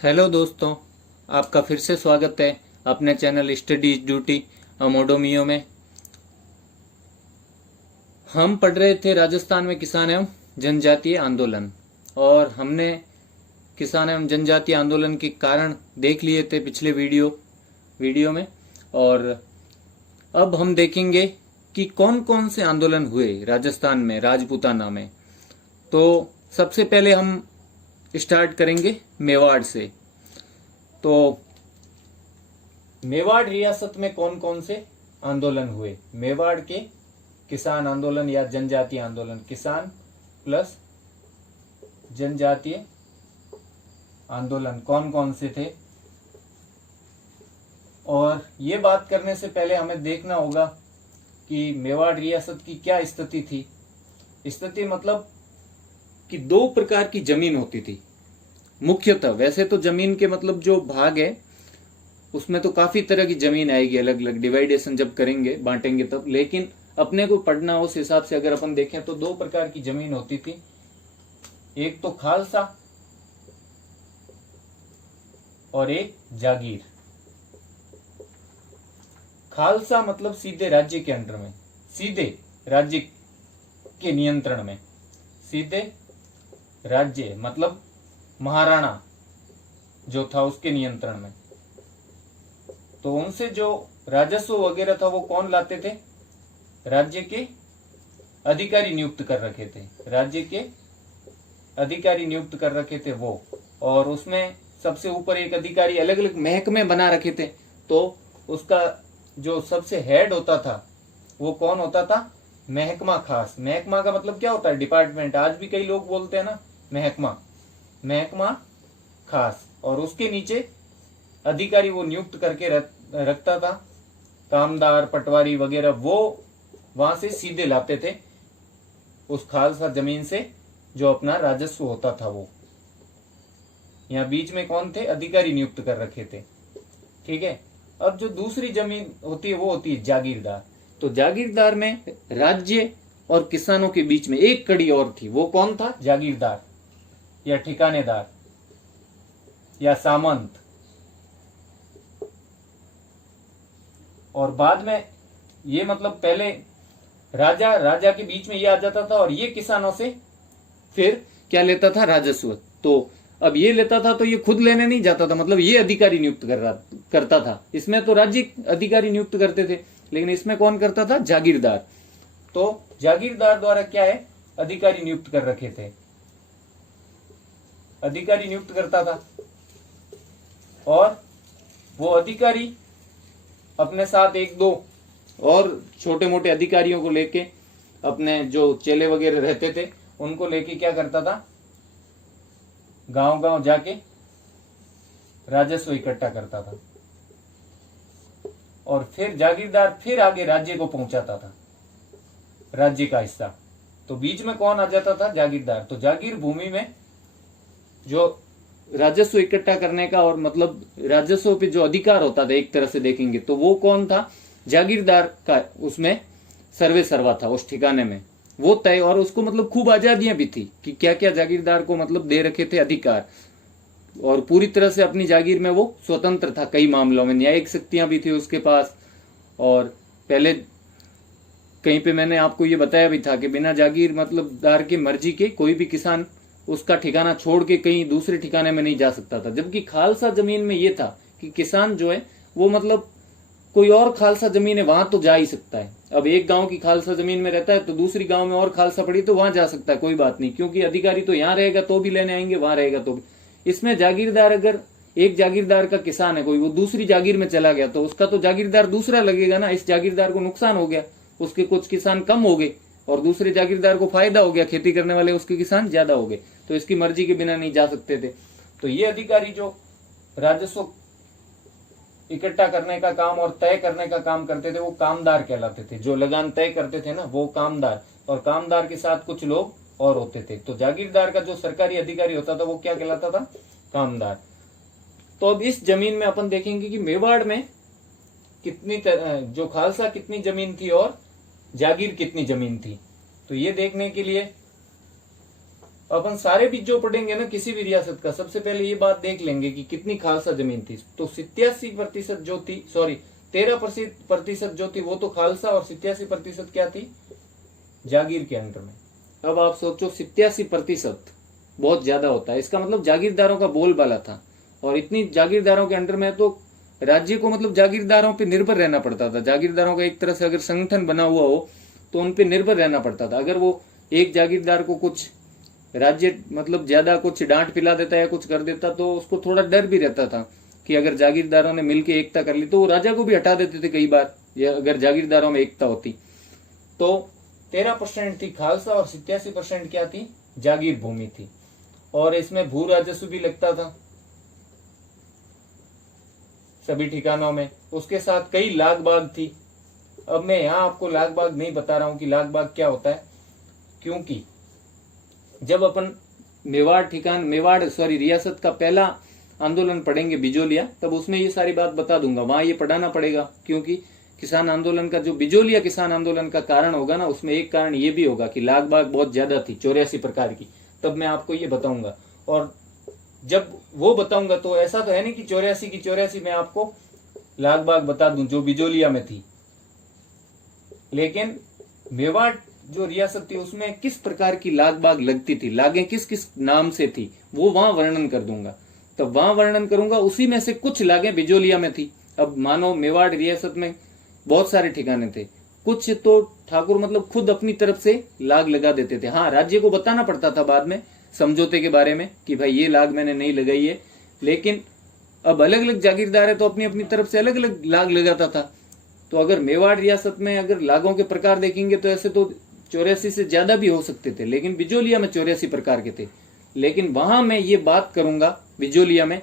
Hello दोस्तों, आपका फिर से स्वागत है अपने चैनल स्टडीज ड्यूटी अमोडोमियो में। हम पढ़ रहे थे राजस्थान में किसान एवं जनजातीय आंदोलन, और हमने किसान एवं जनजातीय आंदोलन के कारण देख लिए थे पिछले वीडियो में। और अब हम देखेंगे कि कौन कौन से आंदोलन हुए राजस्थान में, राजपूताना में। तो सबसे पहले हम स्टार्ट करेंगे मेवाड़ से। तो मेवाड़ रियासत में कौन कौन से आंदोलन हुए? मेवाड़ के किसान आंदोलन या जनजातीय आंदोलन, किसान प्लस जनजातीय आंदोलन कौन कौन से थे? और ये बात करने से पहले हमें देखना होगा कि मेवाड़ रियासत की क्या स्थिति थी। स्थिति मतलब कि दो प्रकार की जमीन होती थी मुख्यतः। वैसे तो जमीन के मतलब जो भाग है उसमें तो काफी तरह की जमीन आएगी, अलग अलग डिवाइडेशन जब करेंगे, बांटेंगे तब। लेकिन अपने को पढ़ना उस हिसाब से अगर अपन देखें तो दो प्रकार की जमीन होती थी। एक तो खालसा और एक जागीर। खालसा मतलब सीधे राज्य के अंडर में, सीधे राज्य के नियंत्रण में, सीधे राज्य मतलब महाराणा जो था उसके नियंत्रण में। तो उनसे जो राजस्व वगैरह था वो कौन लाते थे? राज्य के अधिकारी नियुक्त कर रखे थे, राज्य के अधिकारी नियुक्त कर रखे थे वो। और उसमें सबसे ऊपर एक अधिकारी, अलग अलग महकमे बना रखे थे। तो उसका जो सबसे हेड होता था वो कौन होता था? महकमा खास। महकमा का मतलब क्या होता है? डिपार्टमेंट। आज भी कई लोग बोलते हैं ना महकमा, महकमा खास। और उसके नीचे अधिकारी वो नियुक्त करके रखता था, कामदार, पटवारी वगैरह, वो वहां से सीधे लाते थे उस खालसा जमीन से जो अपना राजस्व होता था वो। यहाँ बीच में कौन थे? अधिकारी नियुक्त कर रखे थे। ठीक है। अब जो दूसरी जमीन होती है वो होती है जागीरदार। तो जागीरदार में राज्य और किसानों के बीच में एक कड़ी और थी। वो कौन था? जागीरदार या ठिकानेदार या सामंत। और बाद में ये मतलब पहले राजा के बीच में ये आ जाता था और ये किसानों से फिर क्या लेता था? राजस्व। तो अब ये लेता था तो ये खुद लेने नहीं जाता था, मतलब ये अधिकारी नियुक्त करता था। इसमें तो राज्य अधिकारी नियुक्त करते थे, लेकिन इसमें कौन करता था? जागीरदार। तो जागीरदार द्वारा क्या है? अधिकारी नियुक्त कर रखे थे, अधिकारी नियुक्त करता था। और वो अधिकारी अपने साथ एक दो और छोटे मोटे अधिकारियों को लेके, अपने जो चेले वगैरह रहते थे उनको लेके क्या करता था? गांव गांव जाके राजस्व इकट्ठा करता था। और फिर जागीरदार फिर आगे राज्य को पहुंचाता था, राज्य का हिस्सा। तो बीच में कौन आ जाता था? जागीरदार। तो जागीर भूमि में जो राजस्व इकट्ठा करने का और मतलब राजस्व पे जो अधिकार होता था, एक तरह से देखेंगे तो वो कौन था? जागीरदार का उसमें सर्वे सर्वा था उस ठिकाने में, वो तय। और उसको मतलब खूब आजादियां भी थी कि क्या क्या जागीरदार को मतलब दे रखे थे अधिकार। और पूरी तरह से अपनी जागीर में वो स्वतंत्र था, कई मामलों में न्यायिक शक्तियां भी थी उसके पास। और पहले कहीं पे मैंने आपको ये बताया भी था कि बिना जागीर मतलब दार की मर्जी के कोई भी किसान उसका ठिकाना छोड़ के कहीं दूसरे ठिकाने में नहीं जा सकता था। जबकि खालसा जमीन में ये था कि किसान जो है वो मतलब कोई और खालसा जमीन है वहां तो जा ही सकता है। अब एक गांव की खालसा जमीन में रहता है तो दूसरी गांव में और खालसा पड़ी तो वहां जा सकता है, कोई बात नहीं, क्योंकि अधिकारी तो यहाँ रहेगा तो भी लेने आएंगे, वहां रहेगा तो भी। इसमें जागीरदार, अगर एक जागीरदार का किसान है कोई, वो दूसरी जागीर में चला गया तो उसका तो जागीरदार दूसरा लगेगा ना। इस जागीरदार को नुकसान हो गया, उसके कुछ किसान कम हो गए और दूसरे जागीरदार को फायदा हो गया, खेती करने वाले उसके किसान ज्यादा हो गए। तो इसकी मर्जी के बिना नहीं जा सकते थे। तो ये अधिकारी जो राजस्व इकट्ठा करने का काम और तय करने का काम करते थे वो कामदार कहलाते थे। जो लगान तय करते थे ना वो कामदार, और कामदार के साथ कुछ लोग और होते थे। तो जागीरदार का जो सरकारी अधिकारी होता था वो क्या कहलाता था? कामदार। तो अब इस जमीन में अपन देखेंगे कि मेवाड़ में कितनी जो खालसा कितनी जमीन थी और जागीर कितनी जमीन थी। तो ये देखने के लिए अपन सारे बीज जो पढ़ेंगे ना किसी भी रियासत का, सबसे पहले ये बात देख लेंगे कि कितनी खालसा जमीन थी। तो 87% जो थी, सॉरी 13% जो थी वो तो खालसा, और 87% क्या थी, जागीर के अंडर में। अब आप सोचो 87% बहुत ज्यादा होता है, इसका मतलब जागीरदारों का बोलबाला था। और इतनी जागीरदारों के अंडर में तो राज्य को मतलब जागीरदारों पे निर्भर रहना पड़ता था। जागीरदारों का एक तरह से अगर संगठन बना हुआ हो तो उन पे निर्भर रहना पड़ता था। अगर वो एक जागीरदार को कुछ राज्य मतलब ज्यादा कुछ डांट पिला देता या कुछ कर देता तो उसको थोड़ा डर भी रहता था कि अगर जागीरदारों ने मिलकर एकता कर ली तो वो राजा को भी हटा देते थे कई बार, या अगर जागीरदारों में एकता होती। तो 13% थी खालसा और 87% क्या थी, जागीर भूमि थी। और इसमें भू राजस्व भी लगता था सभी ठिकानों में। उसके साथ कई लाग बाग थी। अब मैं यहां आपको लाग बाग नहीं बता रहा हूं कि लाग बाग क्या होता है, क्योंकि जब अपन मेवाड़ रियासत का पहला आंदोलन पढ़ेंगे बिजोलिया, तब उसमें ये सारी बात बता दूंगा। वहां ये पढ़ाना पड़ेगा, क्योंकि किसान आंदोलन का जो बिजोलिया किसान आंदोलन का कारण होगा ना, उसमें एक कारण ये भी होगा कि लाग बाग बहुत ज्यादा थी 84 प्रकार की। तब मैं आपको ये बताऊंगा, और जब वो बताऊंगा तो ऐसा तो है नहीं कि 84 की 84 मैं आपको लाग बाग बता दूं जो बिजोलिया में थी, लेकिन मेवाड़ जो रियासत थी उसमें किस प्रकार की लाग बाग लगती थी, लागें किस किस नाम से थी, वो वहां वर्णन कर दूंगा। तब वहां वर्णन करूंगा, उसी में से कुछ लागें बिजोलिया में थी। अब मानो मेवाड़ रियासत में बहुत सारे ठिकाने थे, कुछ तो ठाकुर मतलब खुद अपनी तरफ से लाग लगा देते थे। हाँ, राज्य को बताना पड़ता था बाद में समझौते के बारे में कि भाई ये लाग मैंने नहीं लगाई है, लेकिन अब अलग अलग जागीरदार है तो अपनी अपनी तरफ से अलग अलग लाग लगाता था। तो अगर मेवाड़ रियासत में अगर लागों के प्रकार देखेंगे तो ऐसे तो 84 से ज्यादा भी हो सकते थे, लेकिन बिजोलिया में 84 प्रकार के थे। लेकिन वहां मैं ये बात करूंगा बिजोलिया में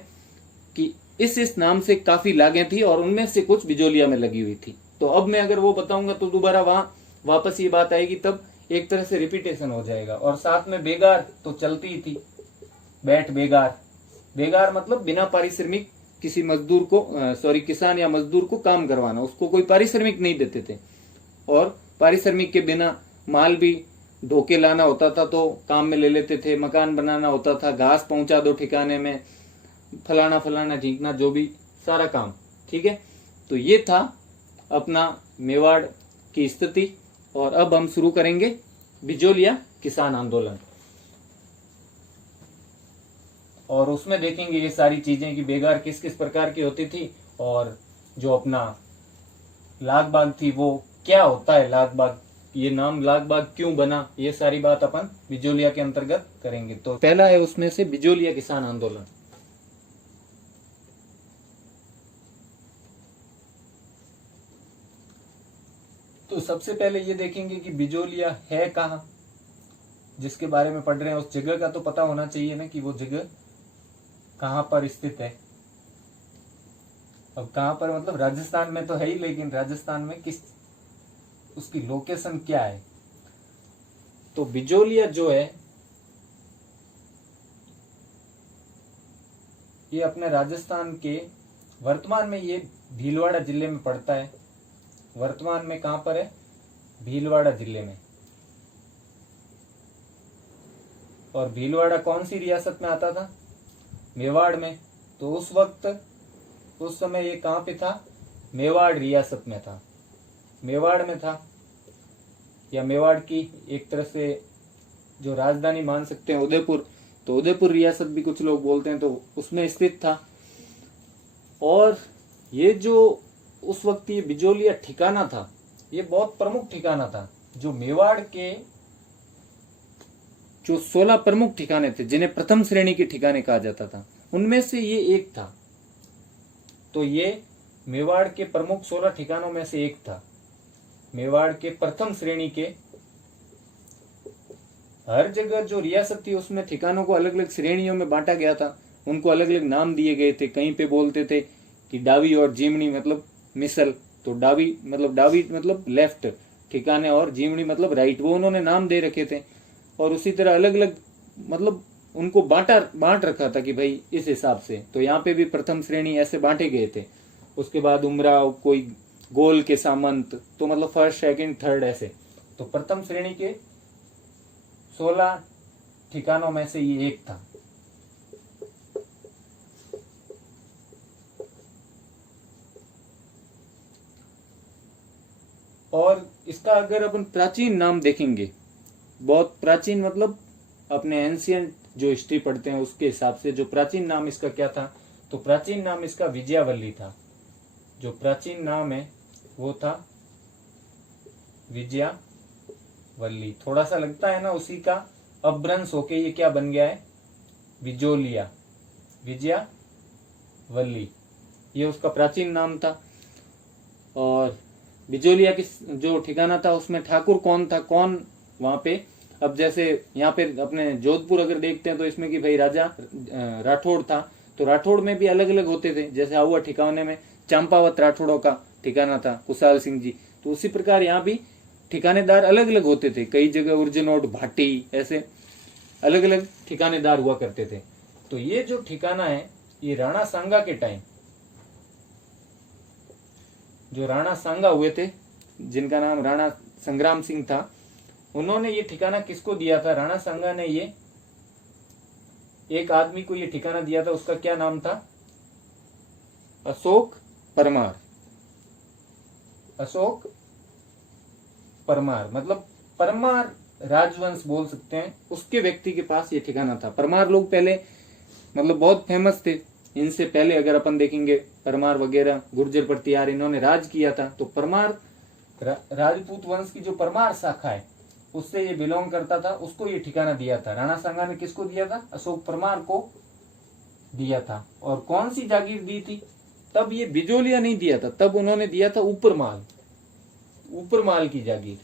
कि इस नाम से काफी लागें थी और उनमें से कुछ बिजोलिया में लगी हुई थी। तो अब मैं अगर वो बताऊंगा तो दोबारा वहां वापस ये बात आएगी, तब एक तरह से रिपीटेशन हो जाएगा। और साथ में बेगार तो चलती ही थी, बैठ बेगार। बेगार मतलब बिना पारिश्रमिक किसी मजदूर को किसान या मजदूर को काम करवाना, उसको कोई पारिश्रमिक नहीं देते थे। और पारिश्रमिक के बिना माल भी ढोके लाना होता था तो काम में ले लेते थे, मकान बनाना होता था, घास पहुंचा दो ठिकाने में, फलाना फलाना झींकना, जो भी सारा काम। ठीक है, तो ये था अपना मेवाड़ की स्थिति। और अब हम शुरू करेंगे बिजोलिया किसान आंदोलन, और उसमें देखेंगे ये सारी चीजें कि बेगार किस किस प्रकार की होती थी, और जो अपना लाग बाग थी वो क्या होता है, लाग बाग, ये नाम लाग बाग क्यों बना, ये सारी बात अपन बिजोलिया के अंतर्गत करेंगे। तो पहला है उसमें से बिजोलिया किसान आंदोलन। तो सबसे पहले ये देखेंगे कि बिजोलिया है कहाँ, जिसके बारे में पढ़ रहे हैं उस जगह का तो पता होना चाहिए ना कि वो जगह कहाँ पर स्थित है। अब कहाँ पर मतलब राजस्थान में तो है ही, लेकिन राजस्थान में किस, उसकी लोकेशन क्या है। तो बिजोलिया जो है ये अपने राजस्थान के वर्तमान में ये भीलवाड़ा जिले में पड़ता है। वर्तमान में कहां पर है, भीलवाड़ा जिले में। और भीलवाड़ा कौन सी रियासत में आता था, मेवाड़ में। तो उस वक्त उस समय ये कहां पे था, मेवाड़ रियासत में था, मेवाड़ में था, या मेवाड़ की एक तरह से जो राजधानी मान सकते हैं उदयपुर, तो उदयपुर रियासत भी कुछ लोग बोलते हैं, तो उसमें स्थित था। और ये जो उस वक्त ये बिजोलिया ठिकाना था, ये बहुत प्रमुख ठिकाना था। जो मेवाड़ के जो 16 प्रमुख ठिकाने थे जिन्हें प्रथम श्रेणी के ठिकाने कहा जाता था, उनमें से ये एक था। तो ये मेवाड़ के प्रमुख 16 ठिकानों में से एक था। मेवाड़ के प्रथम श्रेणी के, हर जगह जो रियासत थी उसमें ठिकानों को अलग अलग श्रेणियों में बांटा गया था, उनको अलग अलग नाम दिए गए थे। कहीं पे बोलते थे कि डावी और जीवनी मतलब मिसल, तो डावी मतलब लेफ्ट ठिकाने और जीवनी मतलब राइट, वो उन्होंने नाम दे रखे थे। और उसी तरह अलग अलग मतलब उनको बांट रखा था कि भाई इस हिसाब से। तो यहाँ पे भी प्रथम श्रेणी ऐसे बांटे गए थे। उसके बाद उमराव, कोई गोल के सामंत, तो मतलब फर्स्ट सेकंड थर्ड ऐसे। तो प्रथम श्रेणी के 16 ठिकानों में से ये एक था। और इसका अगर अपन प्राचीन नाम देखेंगे, बहुत प्राचीन मतलब अपने एंशियंट जो हिस्ट्री पढ़ते हैं उसके हिसाब से जो प्राचीन नाम इसका क्या था, तो प्राचीन नाम इसका विजयावल्ली था। जो प्राचीन नाम है वो था विजयावल्ली। थोड़ा सा लगता है ना उसी का अपभ्रंश होके ये क्या बन गया है, विजोलिया, विजयावल्ली, ये उसका प्राचीन नाम था। और बिजोलिया की जो ठिकाना था उसमें ठाकुर कौन था, कौन वहां पे, अब जैसे यहाँ पे अपने जोधपुर अगर देखते हैं तो इसमें कि भाई राजा राठौड़ था, तो राठौड़ में भी अलग अलग होते थे। जैसे आहुआ ठिकाने में चंपावत राठौड़ों का ठिकाना था, कुशाल सिंह जी, तो उसी प्रकार यहाँ भी ठिकानेदार अलग अलग होते थे। कई जगह उर्जनोट, भाटी, ऐसे अलग अलग ठिकानेदार हुआ करते थे। तो ये जो ठिकाना है ये राणा सांगा के टाइम, जो राणा सांगा हुए थे जिनका नाम राणा संग्राम सिंह था, उन्होंने ये ठिकाना किसको दिया था, राणा सांगा ने ये एक आदमी को ये ठिकाना दिया था, उसका क्या नाम था, अशोक परमार। अशोक परमार मतलब परमार राजवंश बोल सकते हैं, उसके व्यक्ति के पास ये ठिकाना था। परमार लोग पहले मतलब बहुत फेमस थे। इनसे पहले अगर अपन देखेंगे परमार वगैरह, गुर्जर प्रतिहार, इन्होंने राज किया था। तो परमार राजपूत वंश की जो परमार शाखा है उससे ये बिलोंग करता था, उसको ये ठिकाना दिया था। राणा सांगा ने किसको दिया था, अशोक परमार को दिया था। और कौन सी जागीर दी थी, तब ये बिजोलिया नहीं दिया था, तब उन्होंने दिया था ऊपरमाल, ऊपरमाल की जागीर।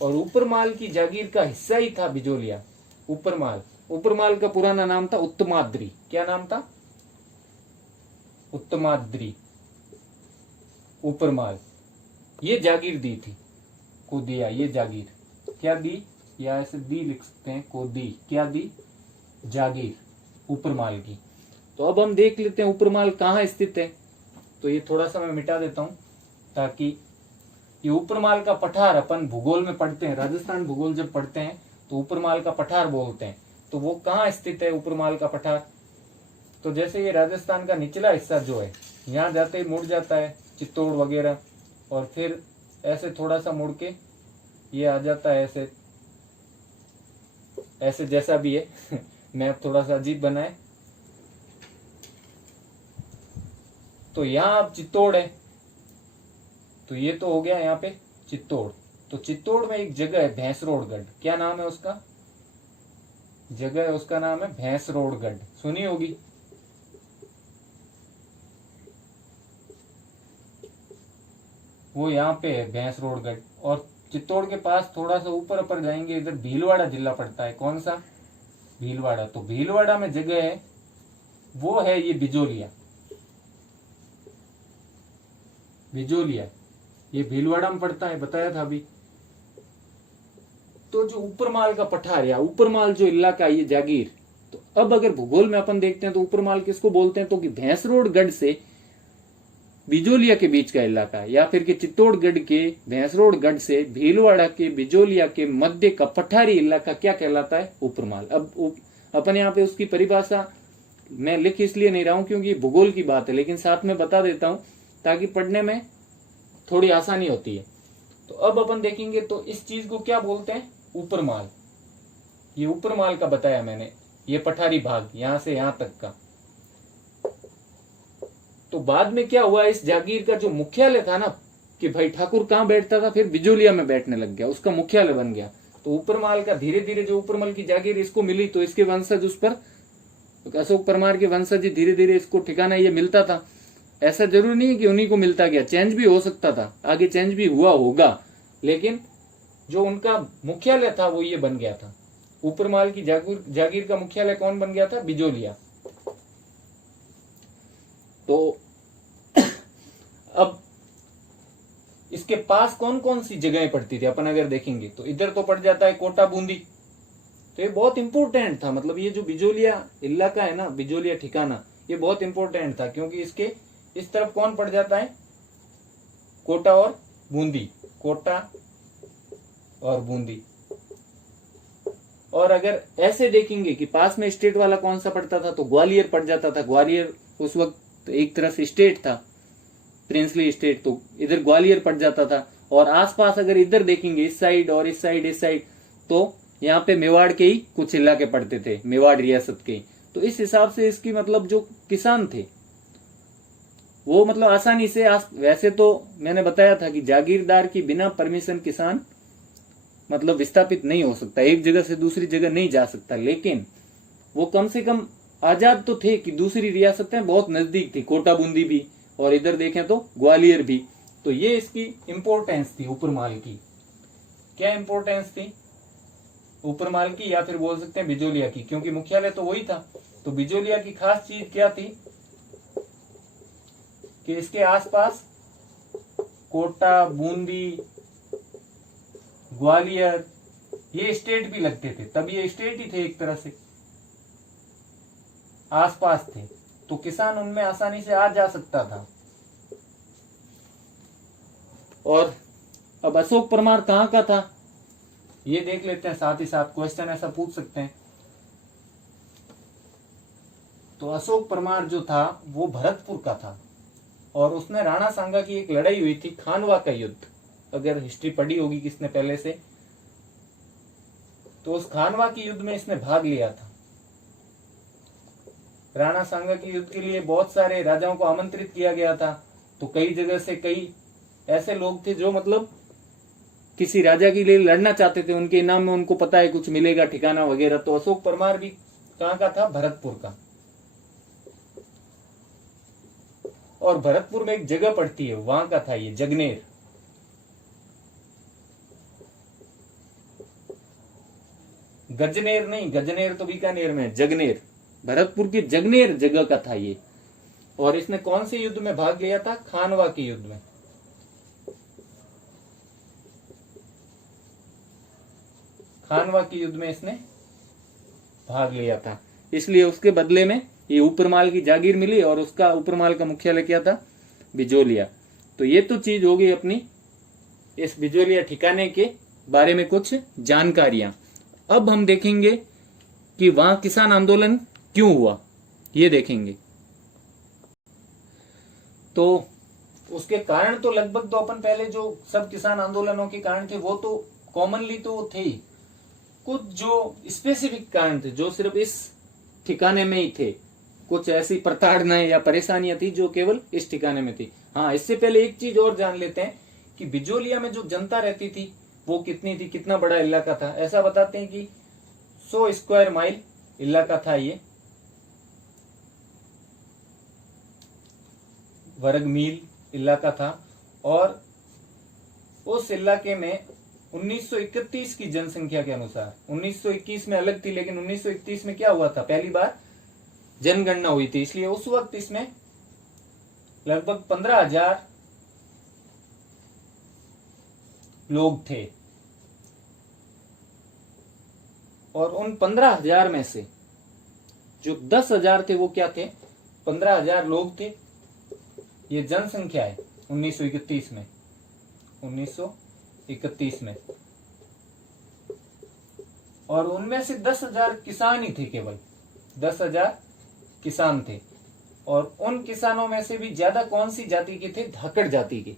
और ऊपरमाल की जागीर का हिस्सा ही था बिजोलिया, ऊपरमाल। ऊपरमाल का पुराना नाम था उत्तमाद्री। क्या नाम था, उत्तमाद्री, ऊपरमाल। ये जागीर दी थी, को दिया ये जागीर, क्या दी, या ऐसे दी लिख सकते हैं, को दी, क्या दी, जागीर ऊपरमाल की। तो अब हम देख लेते हैं ऊपरमाल कहाँ स्थित है। तो ये थोड़ा सा मैं मिटा देता हूं ताकि ये ऊपरमाल का पठार अपन भूगोल में पढ़ते हैं, राजस्थान भूगोल जब पढ़ते हैं तो ऊपरमाल का पठार बोलते हैं। तो वो कहाँ स्थित है ऊपरमाल का पठार, तो जैसे ये राजस्थान का निचला हिस्सा जो है, यहाँ जाते ही मुड़ जाता है चित्तौड़ वगैरह, और फिर ऐसे थोड़ा सा मुड़ के ये आ जाता है ऐसे, ऐसे जैसा भी है मैप थोड़ा सा अजीब बना है। तो यहाँ अब चित्तौड़ है, तो ये तो हो गया यहाँ पे चित्तौड़। तो चित्तौड़ में एक जगह है भैंसरोडगढ़, क्या नाम है उसका, जगह है उसका नाम है भैंसरोडगढ़, सुनी होगी। वो यहाँ पे है भैंसरोडगढ़। और चित्तौड़ के पास थोड़ा सा ऊपर ऊपर जाएंगे, इधर भीलवाड़ा जिला पड़ता है। कौन सा, भीलवाड़ा। तो भीलवाड़ा में जगह है, वो है ये बिजोलिया, बिजोलिया ये भीलवाड़ा में पड़ता है, बताया था अभी। तो जो ऊपरमाल का पठार या ऊपरमाल जो इलाका ये जागीर, तो अब अगर भूगोल में अपन देखते हैं तो ऊपरमाल किसको बोलते हैं, तो कि भैंसरोडगढ़ से बिजोलिया के बीच का इलाका, या फिर कि चित्तौड़गढ़ के भैंसरोडगढ़ से भीलवाड़ा के बिजोलिया के मध्य का पठारी इलाका क्या कहलाता है, ऊपरमाल। अब अपन यहाँ पे उसकी परिभाषा मैं लिख इसलिए नहीं रहा हूं क्योंकि भूगोल की बात है, लेकिन साथ में बता देता हूं ताकि पढ़ने में थोड़ी आसानी होती है। तो अब अपन देखेंगे तो इस चीज को क्या बोलते हैं, ऊपरमाल। ये ऊपरमाल का बताया मैंने, ये पठारी भाग यहां से यहां तक का। तो बाद में क्या हुआ, इस जागीर का जो मुख्यालय था ना, कि भाई ठाकुर कहां बैठता था, फिर बिजोलिया में बैठने लग गया, उसका मुख्यालय बन गया। तो ऊपरमाल का धीरे धीरे जो ऊपरमाल की जागीर इसको मिली, तो इसके वंशज उस पर, अशोक परमार के वंशज धीरे धीरे इसको ठिकाना ये मिलता था। ऐसा जरूरी नहीं है कि उन्हीं को मिलता गया, चेंज भी हो सकता था, आगे चेंज भी हुआ होगा, लेकिन जो उनका मुख्यालय था वो ये बन गया था। ऊपरमाल की जागीर का मुख्यालय कौन बन गया था, बिजोलिया। तो अब इसके पास कौन कौन सी जगहें पड़ती थी अपन अगर देखेंगे तो इधर तो पड़ जाता है कोटा बूंदी, तो ये बहुत इंपॉर्टेंट था। मतलब ये जो बिजोलिया इलाका है ना, बिजोलिया ठिकाना, ये बहुत इंपॉर्टेंट था क्योंकि इसके इस तरफ कौन पड़ जाता है, कोटा और बूंदी, कोटा और बूंदी। और अगर ऐसे देखेंगे कि पास में स्टेट वाला कौन सा पड़ता था, तो ग्वालियर पड़ जाता था। ग्वालियर उस वक्त एक तरह से स्टेट था, प्रिंसली स्टेट, तो इधर ग्वालियर पड़ जाता था। और आसपास अगर इधर देखेंगे, इस साइड और इस साइड, तो यहाँ पे मेवाड़ के ही कुछ इलाके पड़ते थे, मेवाड़ रियासत के। तो इस हिसाब से इसकी मतलब जो किसान थे वो मतलब आसानी से वैसे तो मैंने बताया था कि जागीरदार की बिना परमिशन किसान मतलब विस्थापित नहीं हो सकता, एक जगह से दूसरी जगह नहीं जा सकता, लेकिन वो कम से कम आजाद तो थे कि दूसरी रियासतें बहुत नजदीक थी, कोटा बूंदी भी, और इधर देखें तो ग्वालियर भी। तो ये इसकी इंपॉर्टेंस थी ऊपरमाल की। क्या इंपॉर्टेंस थी ऊपरमाल की, या फिर बोल सकते हैं बिजोलिया की, क्योंकि मुख्यालय तो वही था। तो बिजोलिया की खास चीज क्या थी कि इसके आसपास कोटा, बूंदी, ग्वालियर ये स्टेट भी लगते थे, तब ये स्टेट ही थे एक तरह से, आसपास थे, तो किसान उनमें आसानी से आ जा सकता था। और अब अशोक परमार कहाँ का था ये देख लेते हैं, साथ ही साथ क्वेश्चन ऐसा पूछ सकते हैं। तो अशोक परमार जो था वो भरतपुर का था, और उसने राणा सांगा की एक लड़ाई हुई थी, खानवा का युद्ध, अगर हिस्ट्री पढ़ी होगी किसने पहले से, तो उस खानवा की युद्ध में इसने भाग लिया था। राणा सांगा के युद्ध के लिए बहुत सारे राजाओं को आमंत्रित किया गया था, तो कई जगह से कई ऐसे लोग थे जो मतलब किसी राजा के लिए लड़ना चाहते थे, उनके इनाम में उनको पता है कुछ मिलेगा, ठिकाना वगैरह। तो अशोक परमार भी कहाँ का था, भरतपुर का। और भरतपुर में एक जगह पड़ती है, वहां का था ये, जगनेर। गजनेर नहीं, गजनेर तो बीकानेर में, जगनेर, भरतपुर की जगनेर जगह का था ये। और इसने कौन से युद्ध में भाग लिया था, खानवा के युद्ध में। खानवा के युद्ध में इसने भाग लिया था, इसलिए उसके बदले में ये ऊपरमाल की जागीर मिली, और उसका ऊपरमाल का मुख्यालय क्या था, बिजोलिया। तो ये तो चीज होगी अपनी इस बिजोलिया ठिकाने के बारे में कुछ जानकारियां। अब हम देखेंगे कि वहां किसान आंदोलन क्यों हुआ, ये देखेंगे। तो उसके कारण तो लगभग तो अपन पहले जो सब किसान आंदोलनों के कारण थे वो तो कॉमनली तो थे ही, कुछ जो स्पेसिफिक कारण थे जो सिर्फ इस ठिकाने में ही थे, कुछ ऐसी प्रताड़नाएं या परेशानियां थी जो केवल इस ठिकाने में थी। हाँ, इससे पहले एक चीज और जान लेते हैं कि बिजोलिया में जो जनता रहती थी वो कितनी थी, कितना बड़ा इलाका था। ऐसा बताते हैं कि 100 स्क्वायर माइल इलाका था, ये वर्ग मील इलाका था। और उस इलाके में 1931 की जनसंख्या के अनुसार, 1921 में अलग थी, लेकिन 1931 में क्या हुआ था, पहली बार जनगणना हुई थी, इसलिए उस वक्त इसमें लगभग 15,000 लोग थे। और उन 15,000 में से जो 10,000 थे वो क्या थे, 15,000 लोग थे, ये जनसंख्या है 1931 में, 1931 में। और उनमें से 10,000 किसान ही थे, केवल 10,000 किसान थे। और उन किसानों में से भी ज्यादा कौन सी जाति के थे, धाकड़ जाति के,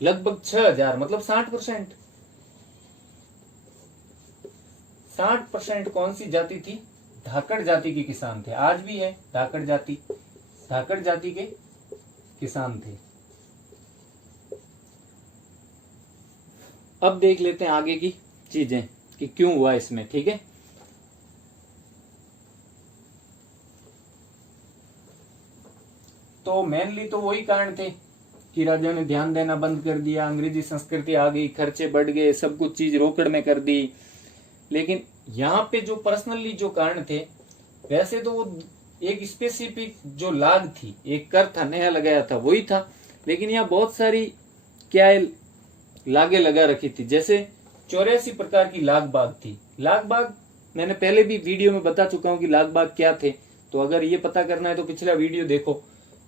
लगभग 6,000, मतलब 60%। 60% कौन सी जाति थी, धाकड़ जाति के किसान थे। आज भी है धाकड़ जाति, धाकड़ जाति के किसान थे। अब देख लेते हैं आगे की चीजें कि क्यों हुआ इसमें, ठीक है। तो मेनली तो वही कारण थे कि राजाओं ने ध्यान देना बंद कर दिया, अंग्रेजी संस्कृति आ गई, खर्चे बढ़ गए, सब कुछ चीज रोकड़ में कर दी। लेकिन यहाँ पे जो पर्सनली जो कारण थे, वैसे तो वो एक स्पेसिफिक जो लाग थी, एक कर था, नया लगाया था, वही था। लेकिन यहाँ बहुत सारी क्या है, लागे लगा रखी थी। जैसे 84 प्रकार की लाग बाग थी। लाग बाग मैंने पहले भी वीडियो में बता चुका हूं कि लाग बाग क्या थे, तो अगर ये पता करना है तो पिछला वीडियो देखो।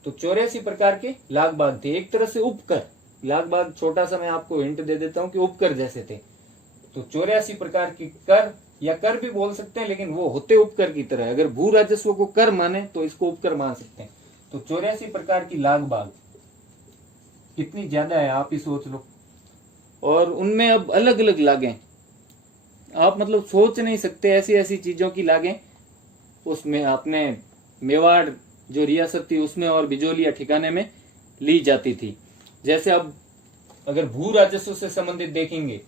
तो 84 प्रकार के लाग बाग थे, एक तरह से उपकर। लाग बाग छोटा सा मैं आपको हिंट दे देता हूं कि उपकर जैसे थे। तो 84 प्रकार के कर या कर भी बोल सकते हैं, लेकिन वो होते उपकर की तरह। अगर भू राजस्व को कर माने तो इसको उपकर मान सकते हैं। तो 84 प्रकार की लाग बाग कितनी ज्यादा है आप ही सोच लो। और उनमें अब अलग अलग लागें, आप मतलब सोच नहीं सकते ऐसी ऐसी चीजों की लागें उसमें आपने मेवाड़ जो रियासत थी उसमें और बिजोलिया ठिकाने में ली जाती थी। जैसे अब अगर भू राजस्व से संबंधित देखेंगे,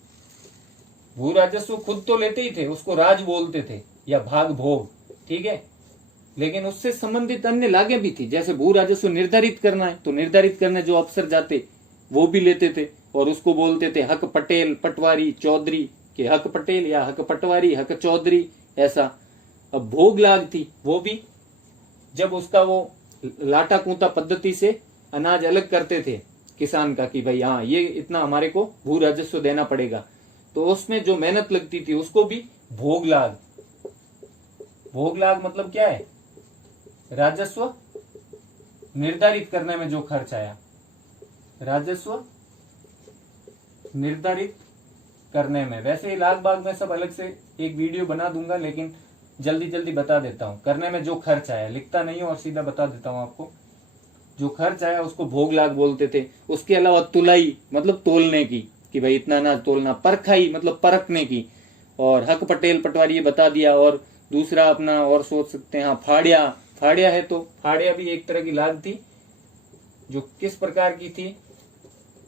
भू राजस्व खुद तो लेते ही थे, उसको राज बोलते थे या भाग भोग, ठीक है, लेकिन उससे संबंधित अन्य लागें भी थी। जैसे भू राजस्व निर्धारित करना है तो निर्धारित करने जो अफसर जाते वो भी लेते थे और उसको बोलते थे हक पटेल, पटवारी, चौधरी, के हक पटेल या हक पटवारी, हक चौधरी, ऐसा। अब भोग लाग थी, वो भी जब उसका वो लाटा कूता पद्धति से अनाज अलग करते थे किसान का कि भाई हाँ ये इतना हमारे को भू राजस्व देना पड़ेगा, तो उसमें जो मेहनत लगती थी उसको भी भोग लाग। भोग लाग मतलब क्या है? राजस्व निर्धारित करने में जो खर्च आया, राजस्व निर्धारित करने में। वैसे ही लाग बाग में सब अलग से एक वीडियो बना दूंगा, लेकिन जल्दी जल्दी बता देता हूं। करने में जो खर्च आया, लिखता नहीं हूं और सीधा बता देता हूं आपको। जो खर्च आया उसको भोग लाग बोलते थे। उसके अलावा तुलाई मतलब तोलने की, कि भाई इतना अनाज तोलना। परखाई मतलब परखने की। और हक पटेल, पटवारी ये बता दिया। और दूसरा अपना और सोच सकते हैं, हाँ फाड़िया। फाड़िया है तो फाड़िया भी एक तरह की लाग थी, जो किस प्रकार की थी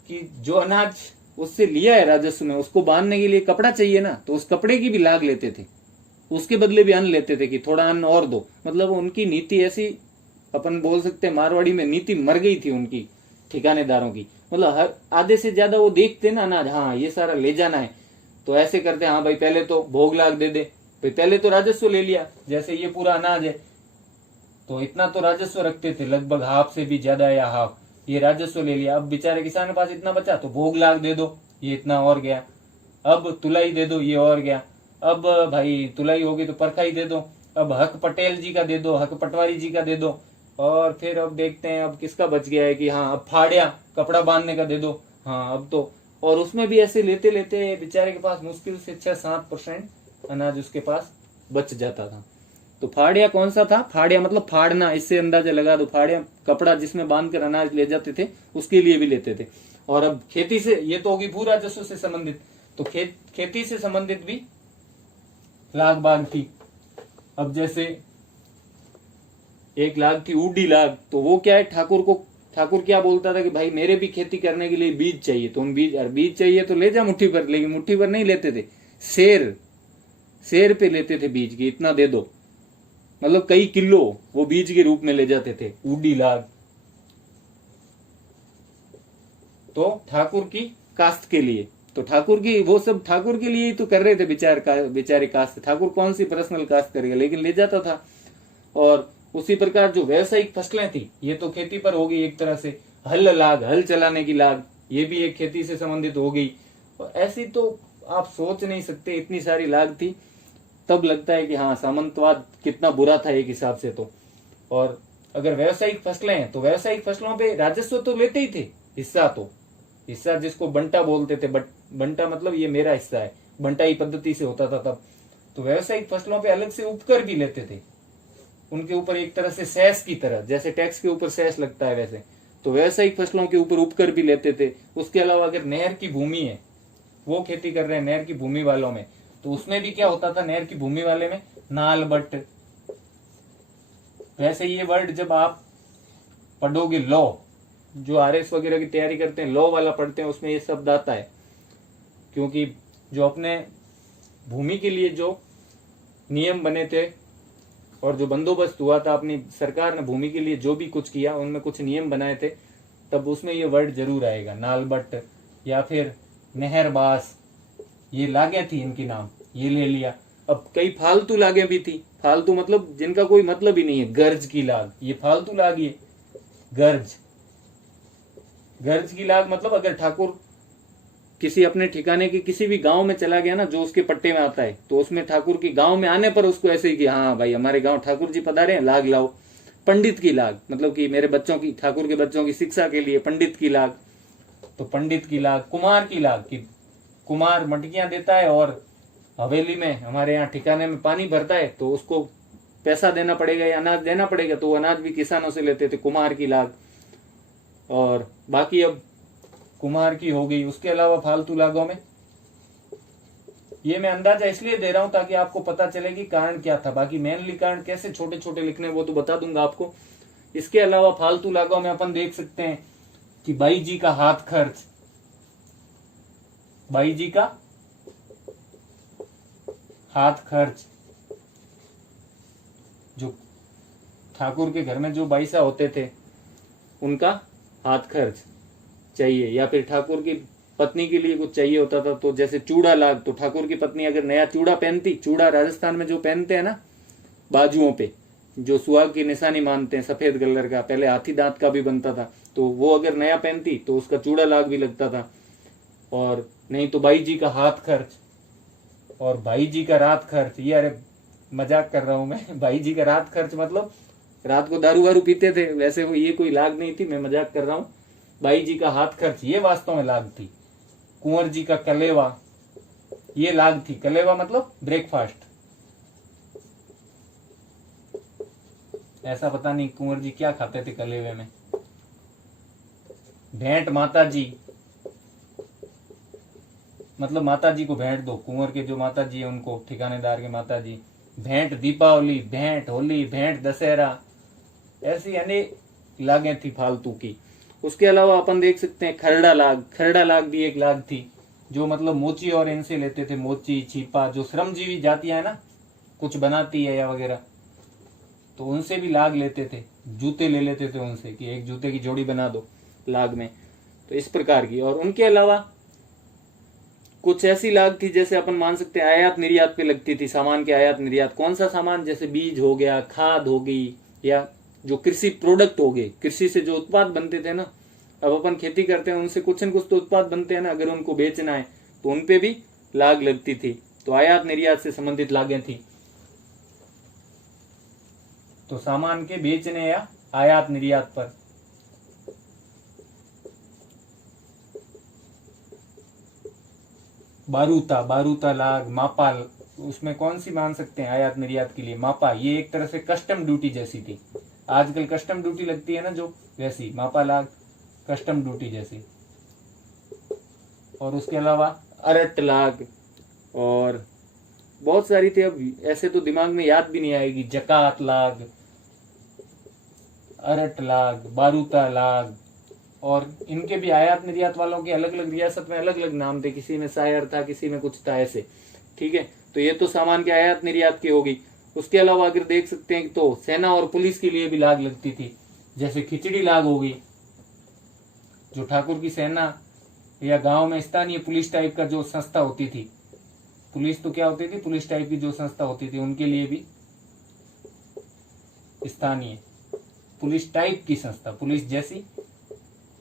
कि जो अनाज उससे लिया है राजस्व में, उसको बांधने के लिए कपड़ा चाहिए ना, तो उस कपड़े की भी लाग लेते थे। उसके बदले भी अन्न लेते थे कि थोड़ा अन्न और दो। मतलब उनकी नीति ऐसी, अपन बोल सकते हैं मारवाड़ी में नीति मर गई थी उनकी ठिकानेदारों की। मतलब हर आधे से ज्यादा वो देखते ना अनाज, हाँ ये सारा ले जाना है, तो ऐसे करते, हाँ भाई पहले तो भोग लाग दे दे, भाई पहले तो राजस्व ले लिया। जैसे ये पूरा अनाज है तो इतना तो राजस्व रखते थे, लगभग हाफ से भी ज्यादा या हाफ, ये राजस्व ले लिया। अब बेचारे किसान के पास इतना बचा तो भोग लाग दे दो, ये इतना और गया। अब तुलाई दे दो, ये और गया। अब भाई तुलाई होगी तो परखाई दे दो। अब हक पटेल जी का दे दो, हक पटवारी जी का दे दो। और फिर अब देखते हैं अब किसका बच गया है कि हाँ अब फाड़िया, कपड़ा बांधने का दे दो। हाँ अब तो, और उसमें भी ऐसे लेते लेते बेचारे के पास मुश्किल से 6-7% अनाज उसके पास बच जाता था। तो फाड़िया कौन सा था? फाड़िया मतलब फाड़ना, इससे अंदाजा लगा दो। फाड़िया कपड़ा जिसमें बांधकर अनाज ले जाते थे, उसके लिए भी लेते थे। और अब खेती से, ये तो होगी भू राजस्व से संबंधित, तो खेती से संबंधित भी लाग बाग थी। अब जैसे एक लाग थी ऊडी लाग, तो वो क्या है, ठाकुर क्या बोलता था कि भाई मेरे भी खेती करने के लिए बीज चाहिए, तो उन बीज चाहिए तो ले जा मुट्ठी पर, लेकिन मुट्ठी पर नहीं लेते थे, शेर पे लेते थे बीज की, इतना दे दो। मतलब कई किलो वो बीज के रूप में ले जाते थे, ऊडी लाग। तो ठाकुर की कास्त के लिए, तो ठाकुर की, वो सब ठाकुर के लिए ही तो कर रहे थे बेचारे कास्त। ठाकुर कौन सी पर्सनल कास्त करेगा, लेकिन ले जाता था। और उसी प्रकार जो व्यवसायिक फसलें थी, ये तो खेती पर हो गई एक तरह से। हल लाग, हल चलाने की लाग, ये भी एक खेती से संबंधित हो गई। और ऐसी तो आप सोच नहीं सकते इतनी सारी लाग थी। तब लगता है कि हाँ सामंतवाद कितना बुरा था एक हिसाब से तो। और अगर व्यवसायिक फसलें हैं तो व्यवसायिक फसलों पे राजस्व तो लेते ही थे, हिस्सा जिसको बंटा बोलते थे। बंटा मतलब ये मेरा हिस्सा है, बंटाई पद्धति से होता था तब। तो व्यवसायिक फसलों पे अलग से उपकर भी लेते थे, उनके ऊपर एक तरह से सेस की तरह, जैसे टैक्स के ऊपर सेस लगता है वैसे, तो व्यवसायिक फसलों के ऊपर उपकर भी लेते थे। उसके अलावा अगर नहर की भूमि है, वो खेती कर रहे हैं नहर की भूमि वालों में, तो उसमें भी क्या होता था, नहर की भूमि वाले में नाल बट। वैसे ये वर्ड जब आप पढ़ोगे, लॉ, जो आरएस वगैरह की तैयारी करते हैं, लॉ वाला पढ़ते हैं, उसमें ये शब्द आता है। क्योंकि जो अपने भूमि के लिए जो नियम बने थे और जो बंदोबस्त हुआ था, अपनी सरकार ने भूमि के लिए जो भी कुछ किया, उनमें कुछ नियम बनाए थे, तब उसमें ये वर्ड जरूर आएगा, नालबट या फिर नहरबास। ये लागे थी इनकी नाम, ये ले लिया। अब कई फालतू लागे भी थी, फालतू मतलब जिनका कोई मतलब ही नहीं है। गर्ज की लाग, ये फालतू लाग, ये गर्ज की लाग मतलब अगर ठाकुर किसी अपने ठिकाने के किसी भी गांव में चला गया ना, जो उसके पट्टे में आता है, तो उसमें ठाकुर की गांव में आने पर उसको ऐसे ही कि हाँ भाई हमारे गांव ठाकुर जी पधारे हैं, लाग लाओ। पंडित की लाग मतलब कि मेरे बच्चों की, ठाकुर के बच्चों की शिक्षा के लिए पंडित की लाग, तो पंडित की लाग। कुमार की लाग, कि कुमार मटकियां देता है और हवेली में हमारे यहाँ ठिकाने में पानी भरता है तो उसको पैसा देना पड़ेगा या अनाज देना पड़ेगा, तो वो अनाज भी किसानों से लेते थे, कुम्हार की लाग। और बाकी अब कुम्हार की हो गई, उसके अलावा फालतू लागों में, ये मैं अंदाजा इसलिए दे रहा हूं ताकि आपको पता चले कि कारण क्या था। बाकी मेनली कारण कैसे छोटे छोटे लिखने वो तो बता दूंगा आपको। इसके अलावा फालतू लागों में अपन देख सकते हैं कि बाई जी का हाथ खर्च, बाई जी का हाथ खर्च, जो ठाकुर के घर में जो बाईसा होते थे उनका हाथ खर्च चाहिए, या फिर ठाकुर की पत्नी के लिए कुछ चाहिए होता था, तो जैसे चूड़ा लाग, तो ठाकुर की पत्नी अगर नया चूड़ा पहनती, चूड़ा राजस्थान में जो पहनते हैं ना बाजुओं पे, जो सुहाग की निशानी मानते हैं, सफेद कलर का, पहले हाथी दांत का भी बनता था, तो वो अगर नया पहनती तो उसका चूड़ा लाग भी लगता था। और नहीं तो बाई जी का हाथ खर्च और भाई जी का रात खर्च। ये अरे मजाक कर रहा हूं मैं, भाई जी का रात खर्च मतलब रात को दारू वारू पीते थे, वैसे वो ये कोई लाग नहीं थी, मैं मजाक कर रहा हूं। भाई जी का हाथ खर्च ये वास्तव में लाग थी। कुंवर जी का कलेवा ये लाग थी, कलेवा मतलब ब्रेकफास्ट। ऐसा पता नहीं कुंवर जी क्या खाते थे कलेवे में। भेंट माता जी मतलब माता जी को भेंट दो, कुंवर के जो माता जी है उनको, ठिकानेदार के माता जी। भेंट दीपावली, भेंट होली, भेंट दशहरा, ऐसी अनेक लागें थी फालतू की। उसके अलावा अपन देख सकते हैं खरड़ा लाग, खरड़ा लाग भी एक लाग थी, जो मतलब मोची और इनसे लेते थे, मोची छिपा, जो श्रमजीवी जातियां है ना कुछ बनाती है या वगैरह, तो उनसे भी लाग लेते थे, जूते ले लेते थे उनसे कि एक जूते की जोड़ी बना दो लाग में, तो इस प्रकार की। और उनके अलावा कुछ ऐसी लाग थी जैसे अपन मान सकते हैं आयात निर्यात पे लगती थी, सामान के आयात निर्यात। कौन सा सामान, जैसे बीज हो गया, खाद हो गई, या जो कृषि प्रोडक्ट हो गए, कृषि से जो उत्पाद बनते थे ना, अब अपन खेती करते हैं उनसे कुछ न कुछ तो उत्पाद बनते हैं ना, अगर उनको बेचना है तो उनपे भी लाग लगती थी, तो आयात निर्यात से संबंधित लागें थी। तो सामान के बेचने या आयात निर्यात पर। बारूता, बारूता लाग, मापा, उसमें कौन सी मान सकते हैं आयात निर्यात के लिए, मापा, ये एक तरह से कस्टम ड्यूटी जैसी थी। आजकल कस्टम ड्यूटी लगती है ना जो, वैसी मापा लाग कस्टम ड्यूटी जैसी। और उसके अलावा अरट लाग और बहुत सारी थी, अब ऐसे तो दिमाग में याद भी नहीं आएगी। जकात लाग, अरट लाग, बारूता लाग, और इनके भी आयात निर्यात वालों के अलग अलग रियासत में अलग अलग नाम थे, किसी में शायर था, किसी में कुछ था, ऐसे। ठीक है, तो ये तो सामान के आयात निर्यात की होगी। उसके अलावा अगर देख सकते हैं तो सेना और पुलिस के लिए भी लाग लगती थी, जैसे खिचड़ी लाग होगी, जो ठाकुर की सेना या गांव में स्थानीय पुलिस टाइप का जो संस्था होती थी, पुलिस तो क्या होती थी, पुलिस टाइप की जो संस्था होती थी, उनके लिए भी स्थानीय पुलिस टाइप की संस्था, पुलिस जैसी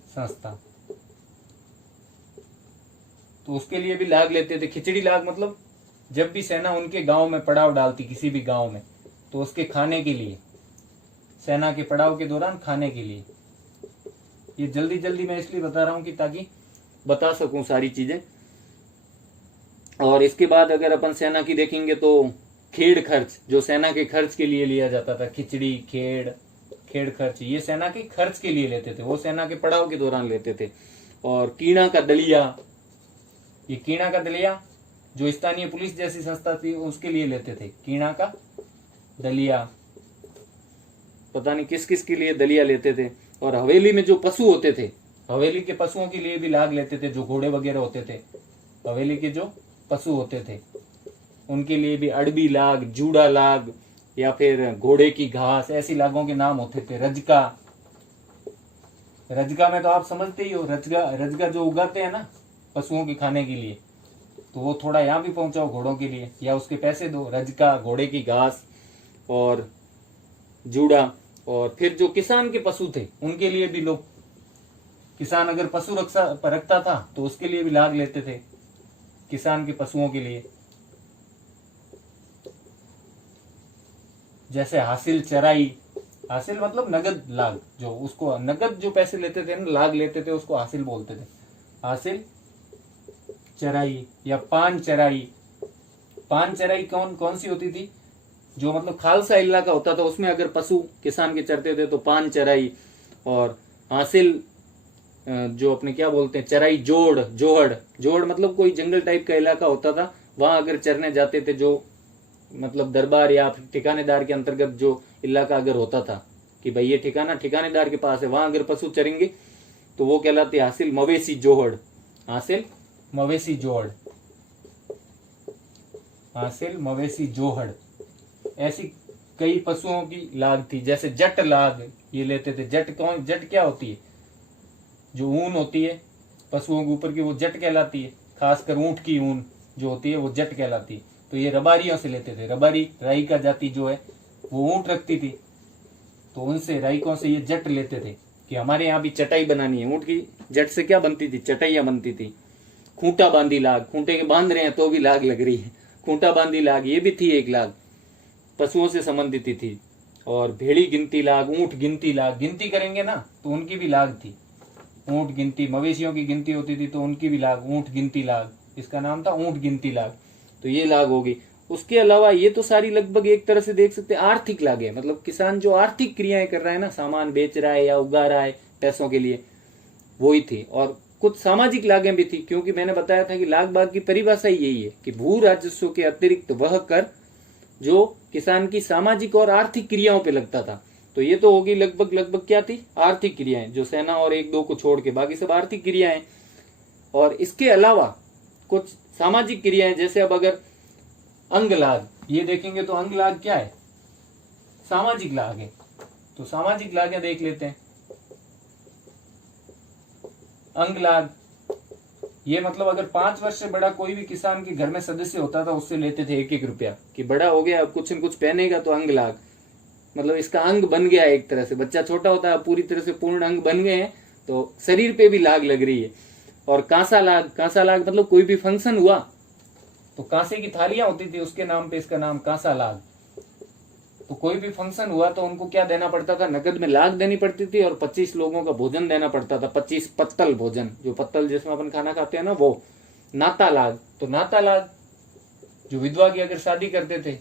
संस्था, तो उसके लिए भी लाग लेते थे। खिचड़ी लाग मतलब जब भी सेना उनके गांव में पड़ाव डालती, किसी भी गांव में, तो उसके खाने के लिए, सेना के पड़ाव के दौरान खाने के लिए। ये जल्दी जल्दी मैं इसलिए बता रहा हूं कि ताकि बता सकूं सारी चीजें। और इसके बाद अगर अपन सेना की देखेंगे तो खेड़ खर्च, जो सेना के खर्च के लिए लिया जाता था, खिचड़ी, खेड़ खर्च, ये सेना के खर्च के लिए लेते थे, वो सेना के पड़ाव के दौरान लेते थे। और कीणा का दलिया, ये कीणा का दलिया जो स्थानीय पुलिस जैसी संस्था थी उसके लिए लेते थे, कीणा का दलिया, पता नहीं किस किस के लिए दलिया लेते थे। और हवेली में जो पशु होते थे, हवेली के पशुओं के लिए भी लाग लेते थे, जो घोड़े वगैरह होते थे, हवेली के जो पशु होते थे उनके लिए भी अड़बी लाग, जूड़ा लाग, या फिर घोड़े की घास, ऐसी लागों के नाम होते थे। रजका, रजका में तो आप समझते ही हो, रजका जो उगाते हैं ना पशुओं के खाने के लिए, तो वो थोड़ा यहाँ भी पहुंचाओ घोड़ों के लिए, या उसके पैसे दो। रजका, घोड़े की घास और जूड़ा। और फिर जो किसान के पशु थे उनके लिए भी लोग, किसान अगर पशु रखता था तो उसके लिए भी लाग लेते थे, किसान के पशुओं के लिए। जैसे हासिल चराई, हासिल मतलब नगद लाग, जो उसको नगद जो पैसे लेते थे ना, लाग लेते थे, उसको हासिल बोलते थे। हासिल चराई या पान चराई, पान चराई कौन कौन सी होती थी? जो मतलब खालसा इलाका होता था उसमें अगर पशु किसान के चरते थे तो पान चराई, और हासिल जो अपने क्या बोलते हैं चराई जोड़, जोड़ मतलब कोई जंगल टाइप का इलाका होता था, वहां अगर चरने जाते थे, जो मतलब दरबार या ठिकानेदार के अंतर्गत जो इलाका अगर होता था कि भाई ये ठिकानेदार के पास है, वहां अगर पशु चरेंगे तो वो कहलाते हासिल मवेशी जोहड़, हासिल मवेशी जोहड़, हासिल मवेशी जोहड़। ऐसी कई पशुओं की लाग थी, जैसे जट लाग ये लेते थे। जट क्या होती है? जो ऊन होती है पशुओं के ऊपर की, वो जट कहलाती है। खासकर ऊंट की ऊन जो होती है वो जट कहलाती है। तो ये रबारियों से लेते थे। रबारी राई का जाति जो है वो ऊंट रखती थी, तो उनसे राईकों से ये जट लेते थे कि हमारे यहाँ भी चटाई बनानी है। ऊंट की जट से क्या बनती थी? चटाइयां बनती थी। खूंटा बांधी लाग, खूंटे के बांध रहे हैं तो भी लाग लग रही है, खूंटा बांधी लाग ये भी थी एक लाग, पशुओं से संबंधित थी। और भेड़ी गिनती लाग, ऊंट गिनती लाग, गिनती करेंगे ना तो उनकी भी लाग थी। ऊंट गिनती, मवेशियों की गिनती होती थी तो उनकी भी लाग, ऊंट गिनती लाग, इसका नाम था ऊंट गिनती लाग। तो ये लाग होगी। उसके अलावा ये तो सारी लगभग एक तरह से देख सकते हैं आर्थिक लागे, मतलब किसान जो आर्थिक क्रियाएं कर रहा है ना, सामान बेच रहा है या उगा रहा है पैसों के लिए, वो ही थी। और कुछ सामाजिक लागें भी थी, क्योंकि मैंने बताया था कि लाग बाग की परिभाषा ही यही है कि भू राजस्व के अतिरिक्त वह कर जो किसान की सामाजिक और आर्थिक क्रियाओं पे लगता था। तो ये तो होगी लगभग क्या थी? आर्थिक क्रियाएं, जो सेना और एक दो को छोड़ के बाकी सब आर्थिक क्रियाएं। और इसके अलावा कुछ सामाजिक क्रियाएं, जैसे अब अगर अंग लाग ये देखेंगे तो अंग लाग क्या है? सामाजिक लाग है। तो सामाजिक लागे देख लेते हैं। अंग लाग ये मतलब अगर 5 वर्ष से बड़ा कोई भी किसान के घर में सदस्य होता था उससे लेते थे 1-1 रुपया, कि बड़ा हो गया अब कुछ न कुछ पहनेगा तो अंग लाग, मतलब इसका अंग बन गया एक तरह से। बच्चा छोटा होता है, पूरी तरह से पूर्ण अंग बन गए हैं तो शरीर पे भी लाग लग रही है। और कांसा लाग मतलब कोई भी फंक्शन हुआ तो कांसे की थालियां होती थी उसके नाम पे, इसका नाम कांसा लाग। तो कोई भी फंक्शन हुआ तो उनको क्या देना पड़ता था? नकद में लाग देनी पड़ती थी और 25 लोगों का भोजन देना पड़ता था। 25 पत्तल भोजन, जो पत्तल जिसमें अपन खाना खाते हैं ना, वो नाता लाग। तो नाता लाग जो विधवा की अगर शादी करते थे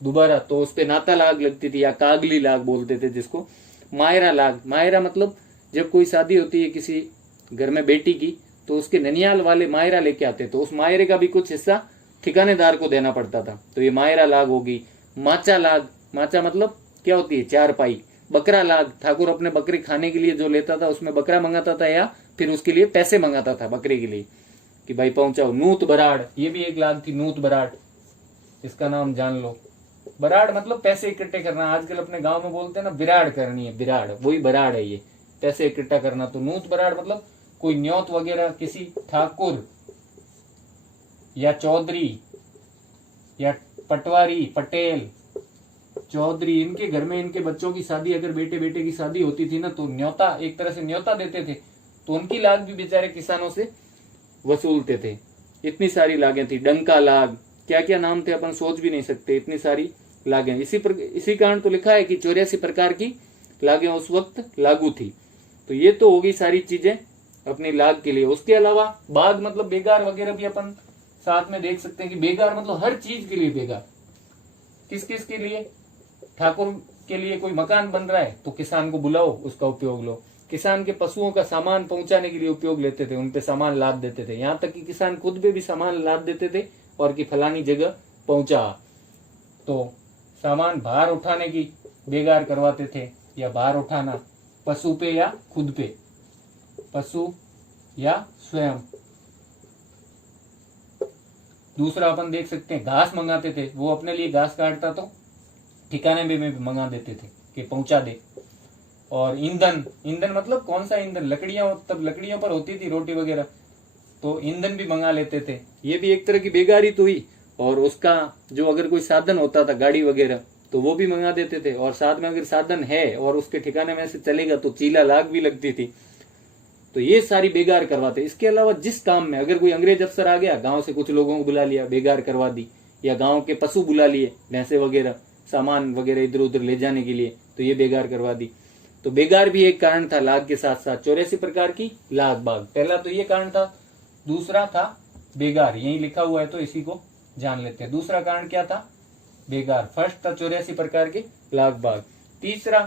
दोबारा तो उस पे नाता लाग लगती थी, या कागली लाग बोलते थे जिसको। मायरा लाग, मायरा मतलब जब कोई शादी होती है किसी घर में बेटी की तो उसके ननियाल वाले मायरा लेके आते, तो उस मायरे का भी कुछ हिस्सा ठिकानेदार को देना पड़ता था। तो ये मायरा लाग होगी। माचा लाग, माचा मतलब क्या होती है? चारपाई। बकरा लाग, ठाकुर अपने बकरी खाने के लिए जो लेता था उसमें बकरा मंगाता था, या फिर उसके लिए पैसे मंगाता था बकरे के लिए कि भाई पहुंचाओ। नूत बराड़ ये भी एक लाग थी, नूत बराड़, इसका नाम जान लो। बराड़ मतलब पैसे इकट्ठे करना, आजकल अपने गांव में बोलते हैं ना बिराड़ करनी है, बिराड़ वही बराड़ है, ये पैसे इकट्ठा करना। तो नूत बराड़ मतलब कोई न्योत वगैरह किसी ठाकुर या चौधरी या पटवारी, पटेल, चौधरी, इनके घर में इनके बच्चों की शादी, अगर बेटे बेटे की शादी होती थी ना तो न्योता, एक तरह से न्योता देते थे, तो उनकी लाग भी बेचारे किसानों से वसूलते थे। इतनी सारी लागें थी। डंका लाग, क्या क्या नाम थे अपन सोच भी नहीं सकते, इतनी सारी लागें। इसी कारण तो लिखा है कि 84 प्रकार की लागें उस वक्त लागू थी। तो ये तो होगी सारी चीजें अपनी लाग के लिए। उसके अलावा बाग मतलब बेगार वगैरह भी अपन साथ में देख सकते हैं कि बेगार मतलब हर चीज के लिए बेगार। किस किस के लिए? ठाकुर के लिए कोई मकान बन रहा है तो किसान को बुलाओ, उसका उपयोग लो। किसान के पशुओं का सामान पहुंचाने के लिए उपयोग लेते थे, उनपे सामान लाद देते थे। यहाँ तक कि किसान खुद पे भी सामान लाद देते थे और कि फलानी जगह पहुंचा, तो सामान भार उठाने की बेगार करवाते थे, या भार उठाना पशु पे या खुद पे, पशु या स्वयं। दूसरा अपन देख सकते हैं घास मंगाते थे, वो अपने लिए घास काटता तो ठिकाने में भी मंगा देते थे कि पहुंचा दे। और ईंधन, ईंधन मतलब कौन सा ईंधन? लकड़ियां, तब लकड़ियों पर होती थी रोटी वगैरह, तो ईंधन भी मंगा लेते थे। ये भी एक तरह की बेगारी तो हुई। और उसका जो अगर कोई साधन होता था गाड़ी वगैरह तो वो भी मंगा देते थे। और साथ में अगर साधन है और उसके ठिकाने में से चलेगा तो चीला लाग भी लगती थी। तो ये सारी बेगार करवाते। इसके अलावा जिस काम में अगर कोई अंग्रेज अफसर आ गया, गांव से कुछ लोगों को बुला लिया, बेगार करवा दी, या गांव के पशु बुला लिए, भैंसे वगैरह, सामान वगैरह इधर उधर ले जाने के लिए, तो ये बेगार करवा दी। तो बेगार भी एक कारण था लाग के साथ साथ। 84 प्रकार की लाग बाग, पहला तो ये कारण था। दूसरा था बेगार, यही लिखा हुआ है तो इसी को जान लेते हैं। दूसरा कारण क्या था? बेगार। फर्स्ट था 84 प्रकार के लाख बाग। तीसरा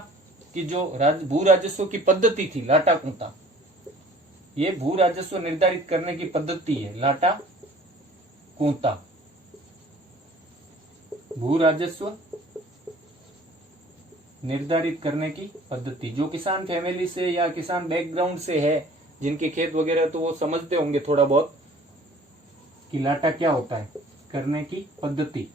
कि जो भू राजस्व की पद्धति थी लाटा कुंता, ये भू राजस्व निर्धारित करने की पद्धति है लाटा कुंता। भू राजस्व निर्धारित करने की पद्धति, जो किसान फैमिली से या किसान बैकग्राउंड से है, जिनके खेत वगैरह, तो वो समझते होंगे थोड़ा बहुत कि लाटा क्या होता है, करने की पद्धति।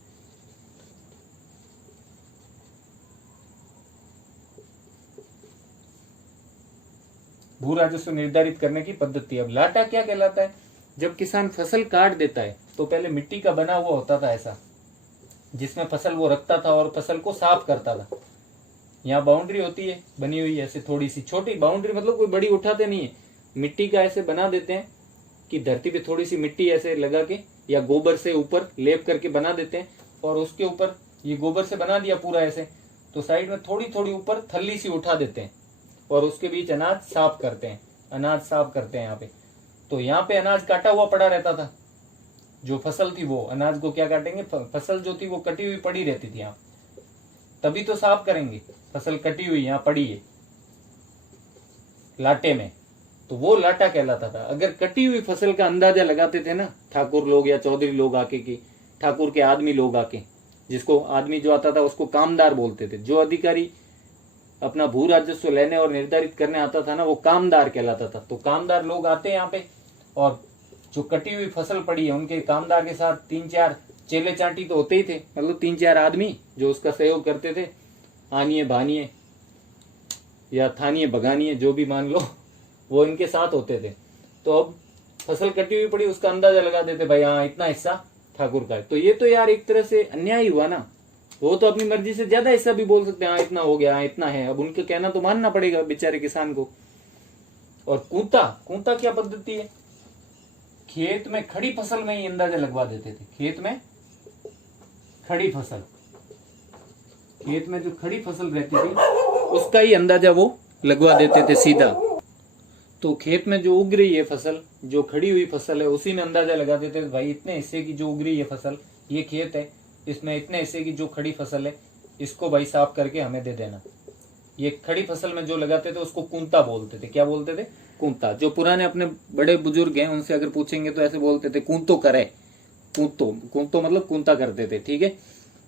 भू राजस्व निर्धारित करने की पद्धति। अब लाटा क्या कहलाता है? जब किसान फसल काट देता है तो पहले मिट्टी का बना हुआ होता था ऐसा, जिसमें फसल वो रखता था और फसल को साफ करता था। यहाँ बाउंड्री होती है बनी हुई ऐसे, थोड़ी सी छोटी बाउंड्री, मतलब कोई बड़ी उठाते नहीं है, मिट्टी का ऐसे बना देते हैं कि धरती पे थोड़ी सी मिट्टी ऐसे लगा के या गोबर से ऊपर लेप करके बना देते हैं, और उसके ऊपर ये गोबर से बना दिया पूरा ऐसे, तो साइड में थोड़ी थोड़ी ऊपर थल्ली सी उठा देते हैं और उसके बीच अनाज साफ करते हैं, अनाज साफ करते हैं यहाँ पे। तो यहाँ पे अनाज काटा हुआ पड़ा रहता था, जो फसल थी वो, अनाज को क्या काटेंगे, फसल जो थी वो कटी हुई पड़ी रहती थी यहाँ, तभी तो साफ करेंगे। फसल कटी हुई यहाँ पड़ी है लाटे में, तो वो लाटा कहलाता था। अगर कटी हुई फसल का अंदाजा लगाते थे ना ठाकुर लोग या चौधरी लोग आके, की ठाकुर के आदमी लोग आके, जिसको आदमी जो आता था उसको कामदार बोलते थे। जो अधिकारी अपना भू राजस्व लेने और निर्धारित करने आता था ना, वो कामदार कहलाता था। तो कामदार लोग आते हैं यहाँ पे, और जो कटी हुई फसल पड़ी है उनके कामदार के साथ 3-4 चेले चाटी तो होते ही थे, मतलब 3-4 आदमी जो उसका सहयोग करते थे, आनिए भानिए या थानिए भगानिए, जो भी मान लो, वो इनके साथ होते थे। तो अब फसल कटी हुई पड़ी, उसका अंदाजा लगा देते, भाई हाँ इतना हिस्सा ठाकुर का है। तो ये तो यार एक तरह से अन्याय हुआ ना। वो तो अपनी मर्जी से ज्यादा हिस्सा भी बोल सकते हैं, हाँ इतना हो गया, हाँ इतना है। अब उनका कहना तो मानना पड़ेगा बेचारे किसान को। और कूंता क्या पद्धति है? खेत में खड़ी फसल में ही अंदाजा लगवा देते थे। खेत में खड़ी फसल, खेत में जो खड़ी फसल रहती थी उसका ही अंदाजा वो लगवा देते थे सीधा। तो खेत में जो उग रही है फसल, जो खड़ी हुई फसल है, उसी में अंदाजा लगा देते थे, भाई इतने हिस्से की जो उग रही है फसल, ये खेत है, इसमें इतने हिस्से की जो खड़ी फसल है, इसको भाई साफ करके हमें दे देना। ये खड़ी फसल में जो लगाते थे उसको कूंता बोलते थे। क्या बोलते थे? कूंता। जो पुराने अपने बड़े बुजुर्ग हैं उनसे अगर पूछेंगे तो ऐसे बोलते थे, कूंतो करे। कूंतो मतलब कूंता करते थे, ठीक है।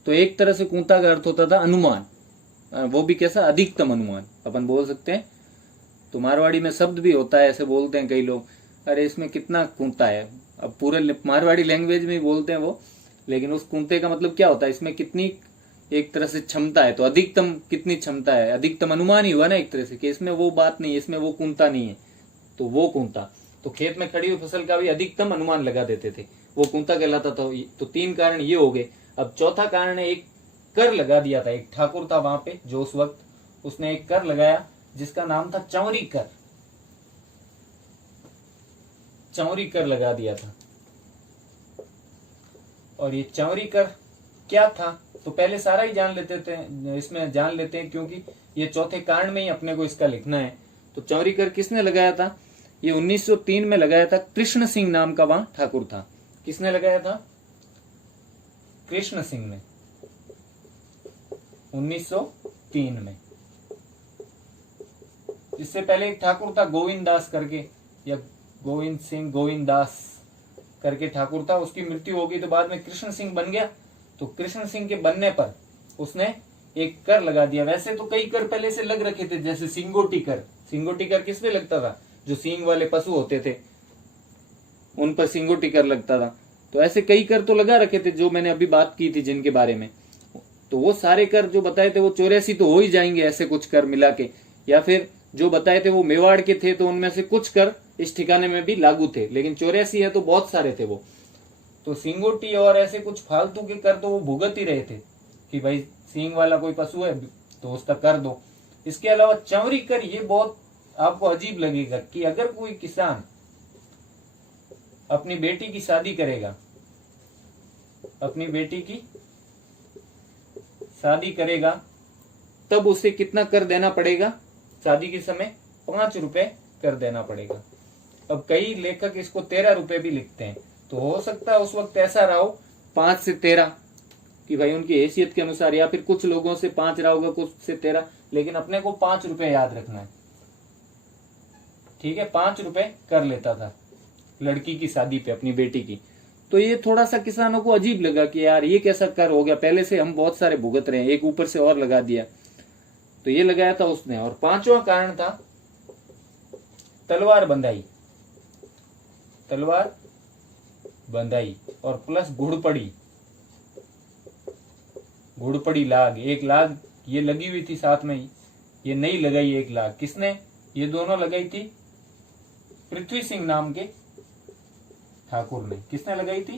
तो एक तरह से कूंता का अर्थ होता था अनुमान, वो भी कैसा? अधिकतम अनुमान अपन बोल सकते हैं। तो मारवाड़ी में शब्द भी होता है, ऐसे बोलते हैं कई लोग, अरे इसमें कितना कूंता है। अब पूरे मारवाड़ी लैंग्वेज में ही बोलते हैं वो, लेकिन उस कूंते का मतलब क्या होता है, इसमें कितनी एक तरह से क्षमता है। तो अधिकतम कितनी क्षमता है, अधिकतम अनुमान ही हुआ ना एक तरह से, कि इसमें वो बात नहीं है, इसमें वो कूंता नहीं है, तो वो कूंता। तो खेत में खड़ी हुई फसल का भी अधिकतम अनुमान लगा देते थे, वो कूंता कहलाता था। तो 3 कारण ये हो गए। अब चौथा कारण है, एक कर लगा दिया था। एक ठाकुर था वहां पे जो उस वक्त, उसने एक कर लगाया जिसका नाम था चौरी कर। चौरी कर लगा दिया था। और ये चौरी कर क्या था, तो पहले सारा ही जान लेते थे, इसमें जान लेते हैं, क्योंकि ये चौथे कारण में ही अपने को इसका लिखना है। तो चौरी कर किसने लगाया था? ये 1903 में लगाया था। कृष्ण सिंह नाम का वहां ठाकुर था। किसने लगाया था? कृष्ण सिंह ने, 1903 में। इससे पहले एक ठाकुर था गोविंद दास करके, या गोविंद सिंह, गोविंद दास करके ठाकुर था। उसकी मृत्यु हो गई तो बाद में कृष्ण सिंह बन गया। तो कृष्ण सिंह के बनने पर उसने एक कर लगा दिया। वैसे तो कई कर पहले से लग रखे थे, जैसे सिंगोटी कर। सिंगोटी कर किस पे लगता था? जो सींग वाले पशु होते थे उन पर सिंगोटी कर लगता था। तो ऐसे कई कर तो लगा रखे थे जो मैंने अभी बात की थी जिनके बारे में। तो वो सारे कर जो बताए थे वो 84 तो हो ही जाएंगे, ऐसे कुछ कर मिला के। या फिर जो बताए थे वो मेवाड़ के थे, तो उनमें से कुछ कर इस ठिकाने में भी लागू थे, लेकिन 84 है तो बहुत सारे थे वो। तो सिंगोटी और ऐसे कुछ फालतू के कर तो वो भुगत ही रहे थे कि भाई सींग वाला कोई पशु है तो उसका कर दो। इसके अलावा चौरी कर, ये बहुत आपको अजीब लगेगा कि अगर कोई किसान अपनी बेटी की शादी करेगा, अपनी बेटी की शादी करेगा, तब उसे कितना कर देना पड़ेगा? शादी के समय 5 रुपए कर देना पड़ेगा। अब कई लेखक इसको 13 रुपए भी लिखते हैं। तो हो सकता है उस वक्त ऐसा रहा हो 5 से 13 कि भाई उनकी हैसियत के अनुसार, या फिर कुछ लोगों से 5 रहा होगा, कुछ से 13, लेकिन अपने को 5 रुपए याद रखना है, ठीक है। 5 रुपए कर लेता था लड़की की शादी पे, अपनी बेटी की। तो ये थोड़ा सा किसानों को अजीब लगा कि यार ये कैसा कर हो गया, पहले से हम बहुत सारे भुगत रहे हैं, एक ऊपर से और लगा दिया। तो ये लगाया था उसने। और 5वां कारण था तलवार बंधाई, तलवार बंधाई और प्लस घुड़पड़ी, घुड़पड़ी लाग, एक लाग ये लगी हुई थी साथ में ही, ये नहीं लगाई एक लाग। किसने? ये दोनों लगाई थी पृथ्वी सिंह नाम के ठाकुर ने। किसने लगाई थी?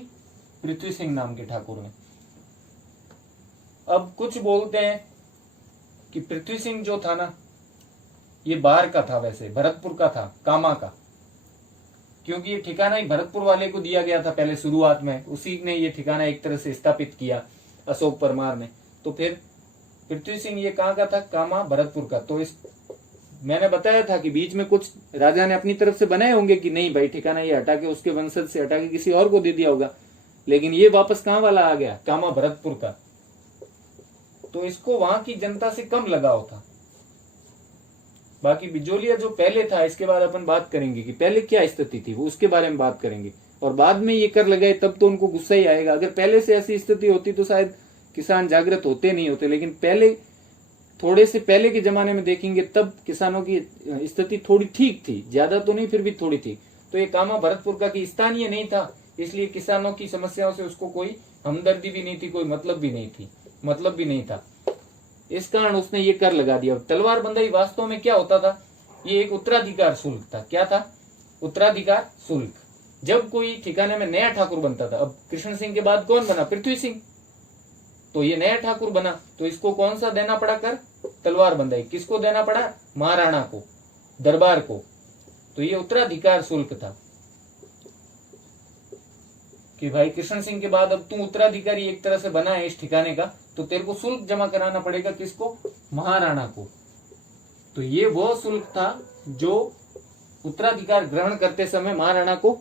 पृथ्वी सिंह नाम के ठाकुर ने। अब कुछ बोलते हैं कि पृथ्वी सिंह जो था ना, ये बाहर का था, वैसे भरतपुर का था, कामा का, क्योंकि ये ठिकाना ही भरतपुर वाले को दिया गया था पहले शुरुआत में, उसी ने ये ठिकाना एक तरह से स्थापित किया, अशोक परमार ने। तो फिर पृथ्वी सिंह ये कहाँ का था? कामा, भरतपुर का। तो इस मैंने बताया था कि बीच में कुछ राजा ने अपनी तरफ से बनाए होंगे कि नहीं भाई ठिकाना ये हटा के, उसके वंशज से हटा के किसी और को दे दिया होगा, लेकिन ये वापस कहाँ वाला आ गया? कामा, भरतपुर का। तो इसको वहां की जनता से कम लगाव था। बाकी बिजोलिया जो पहले था, इसके बाद अपन बात करेंगे कि पहले क्या स्थिति थी, वो उसके बारे में बात करेंगे। और बाद में ये कर लगाए तब तो उनको गुस्सा ही आएगा। अगर पहले से ऐसी स्थिति होती तो शायद किसान जागृत होते नहीं होते, लेकिन पहले, थोड़े से पहले के जमाने में देखेंगे तब किसानों की स्थिति थोड़ी ठीक थी, ज्यादा तो नहीं फिर भी थोड़ी थी। तो ये कामा भरतपुर का की स्थानीय नहीं था, इसलिए किसानों की समस्याओं से उसको कोई हमदर्दी भी नहीं थी, कोई मतलब भी नहीं था। इस कारण उसने ये कर लगा दिया। तलवार बंधाई वास्तव में क्या होता था? ये एक उत्तराधिकार शुल्क था। क्या था? उत्तराधिकार शुल्क। जब कोई ठिकाने में नया ठाकुर बनता था, अब कृष्ण सिंह के बाद कौन बना? पृथ्वी सिंह। तो ये नया ठाकुर बना, तो इसको कौन सा देना पड़ा कर? तलवार बंधाई। किसको देना पड़ा? महाराणा को, दरबार को। तो ये उत्तराधिकार शुल्क था कि भाई कृष्ण सिंह के बाद अब तू उत्तराधिकारी एक तरह से बना है इस ठिकाने का, तो तेरे को शुल्क जमा कराना पड़ेगा। किसको? महाराणा को। तो ये वो शुल्क था जो उत्तराधिकार ग्रहण करते समय महाराणा को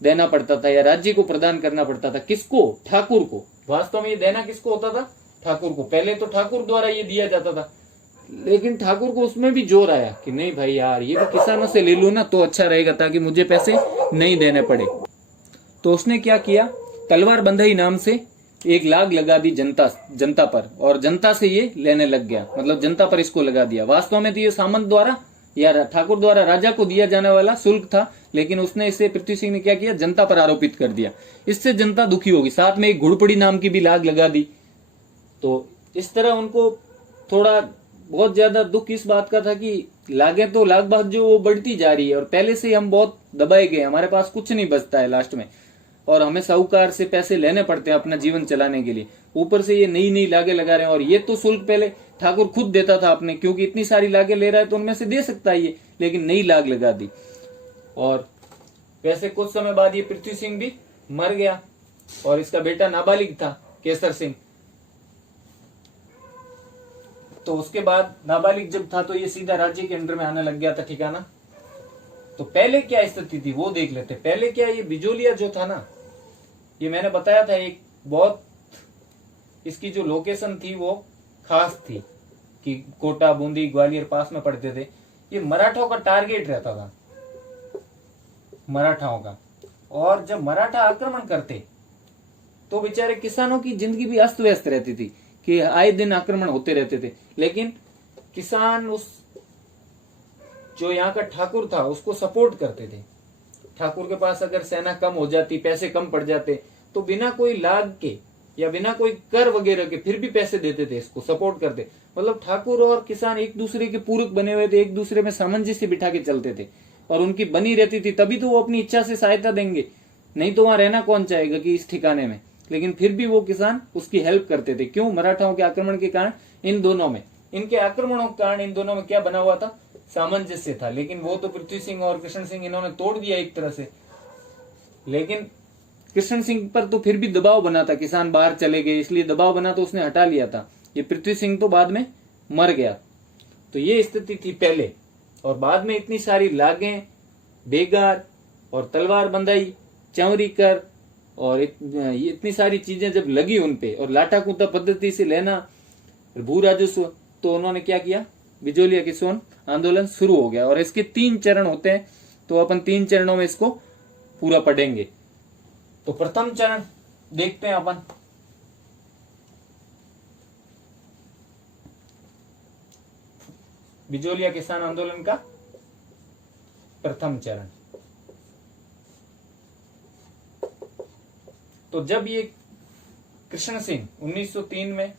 देना पड़ता था, या राज्य को प्रदान करना पड़ता था। किसको? ठाकुर को। वास्तव में ये देना किसको होता था? ठाकुर को। पहले तो ठाकुर द्वारा ये दिया जाता था, लेकिन ठाकुर को उसमें भी जोर आया कि नहीं भाई यार, ये भी किसानों से ले लो ना तो अच्छा रहेगा, ताकि मुझे पैसे नहीं देने पड़े। तो उसने क्या किया? तलवार बंधाई नाम से एक लाग लगा दी जनता पर, और जनता से ये लेने लग गया, मतलब जनता पर इसको लगा दिया। वास्तव में तो ये सामंत द्वारा या ठाकुर द्वारा राजा को दिया जाने वाला शुल्क था, लेकिन उसने इसे, पृथ्वी सिंह ने क्या किया? जनता पर आरोपित कर दिया। इससे जनता दुखी होगी। साथ में एक घुड़पड़ी नाम की भी लाग लगा दी। तो इस तरह उनको थोड़ा बहुत ज्यादा दुख इस बात का था कि लागे तो लाग बात जो वो बढ़ती जा रही है, और पहले से हम बहुत दबाए गए, हमारे पास कुछ नहीं बचता है लास्ट में, और हमें साहूकार से पैसे लेने पड़ते हैं अपना जीवन चलाने के लिए। ऊपर से ये नई नई लागे लगा रहे हैं, और ये तो शुल्क पहले ठाकुर खुद देता था अपने, क्योंकि इतनी सारी लागे ले रहा है तो उनमें से दे सकता है ये, लेकिन नई लाग लगा दी। और वैसे कुछ समय बाद ये पृथ्वी सिंह भी मर गया, और इसका बेटा नाबालिग था, केसर सिंह। तो उसके बाद नाबालिग जब था तो ये सीधा राज्य के अंडर में आने लग गया था ठिकाना। तो पहले क्या स्थिति थी वो देख लेते। पहले क्या, ये बिजोलिया जो था ना, ये मैंने बताया था एक बहुत, इसकी जो लोकेशन थी वो खास थी कि कोटा, बूंदी, ग्वालियर पास में पड़ते थे। ये मराठों का टारगेट रहता था, मराठाओं का। और जब मराठा आक्रमण करते तो बेचारे किसानों की जिंदगी भी अस्त व्यस्त रहती थी कि आए दिन आक्रमण होते रहते थे। लेकिन किसान उस जो यहाँ का ठाकुर था उसको सपोर्ट करते थे। ठाकुर के पास अगर सेना कम हो जाती, पैसे कम पड़ जाते, तो बिना कोई लाग के या बिना कोई कर वगैरह के फिर भी पैसे देते थे, इसको सपोर्ट करते। मतलब ठाकुर और किसान एक दूसरे के पूरक बने हुए थे, एक दूसरे में सामंजस्य बिठा के चलते थे, और उनकी बनी रहती थी, तभी तो वो अपनी इच्छा से सहायता देंगे, नहीं तो वहां रहना कौन चाहेगा कि इस ठिकाने में। लेकिन फिर भी वो किसान उसकी हेल्प करते थे। क्यों? मराठाओं के आक्रमण के कारण इन दोनों में, इनके आक्रमणों के कारण इन दोनों में क्या बना हुआ था? सामंजस्य था। लेकिन वो तो पृथ्वी सिंह और कृष्ण सिंह इन्होंने तोड़ दिया एक तरह से। लेकिन कृष्ण सिंह पर तो फिर भी दबाव बना था, किसान बाहर चले गए इसलिए दबाव बना, तो उसने हटा लिया था। ये पृथ्वी सिंह तो बाद में मर गया। तो ये स्थिति थी पहले। और बाद में इतनी सारी लागें, बेगार और तलवार बंधाई, चौरी कर और ये इतनी सारी चीजें जब लगी उनपे और लाटा कूदा पद्धति से लेना भू राजस्व, तो उन्होंने क्या किया, बिजोलिया किसोन आंदोलन शुरू हो गया। और इसके 3 चरण होते हैं, तो अपन 3 चरणों में इसको पूरा पढ़ेंगे। तो प्रथम चरण देखते हैं अपन। बिजोलिया किसान आंदोलन का प्रथम चरण। तो जब ये कृष्ण सिंह 1903 में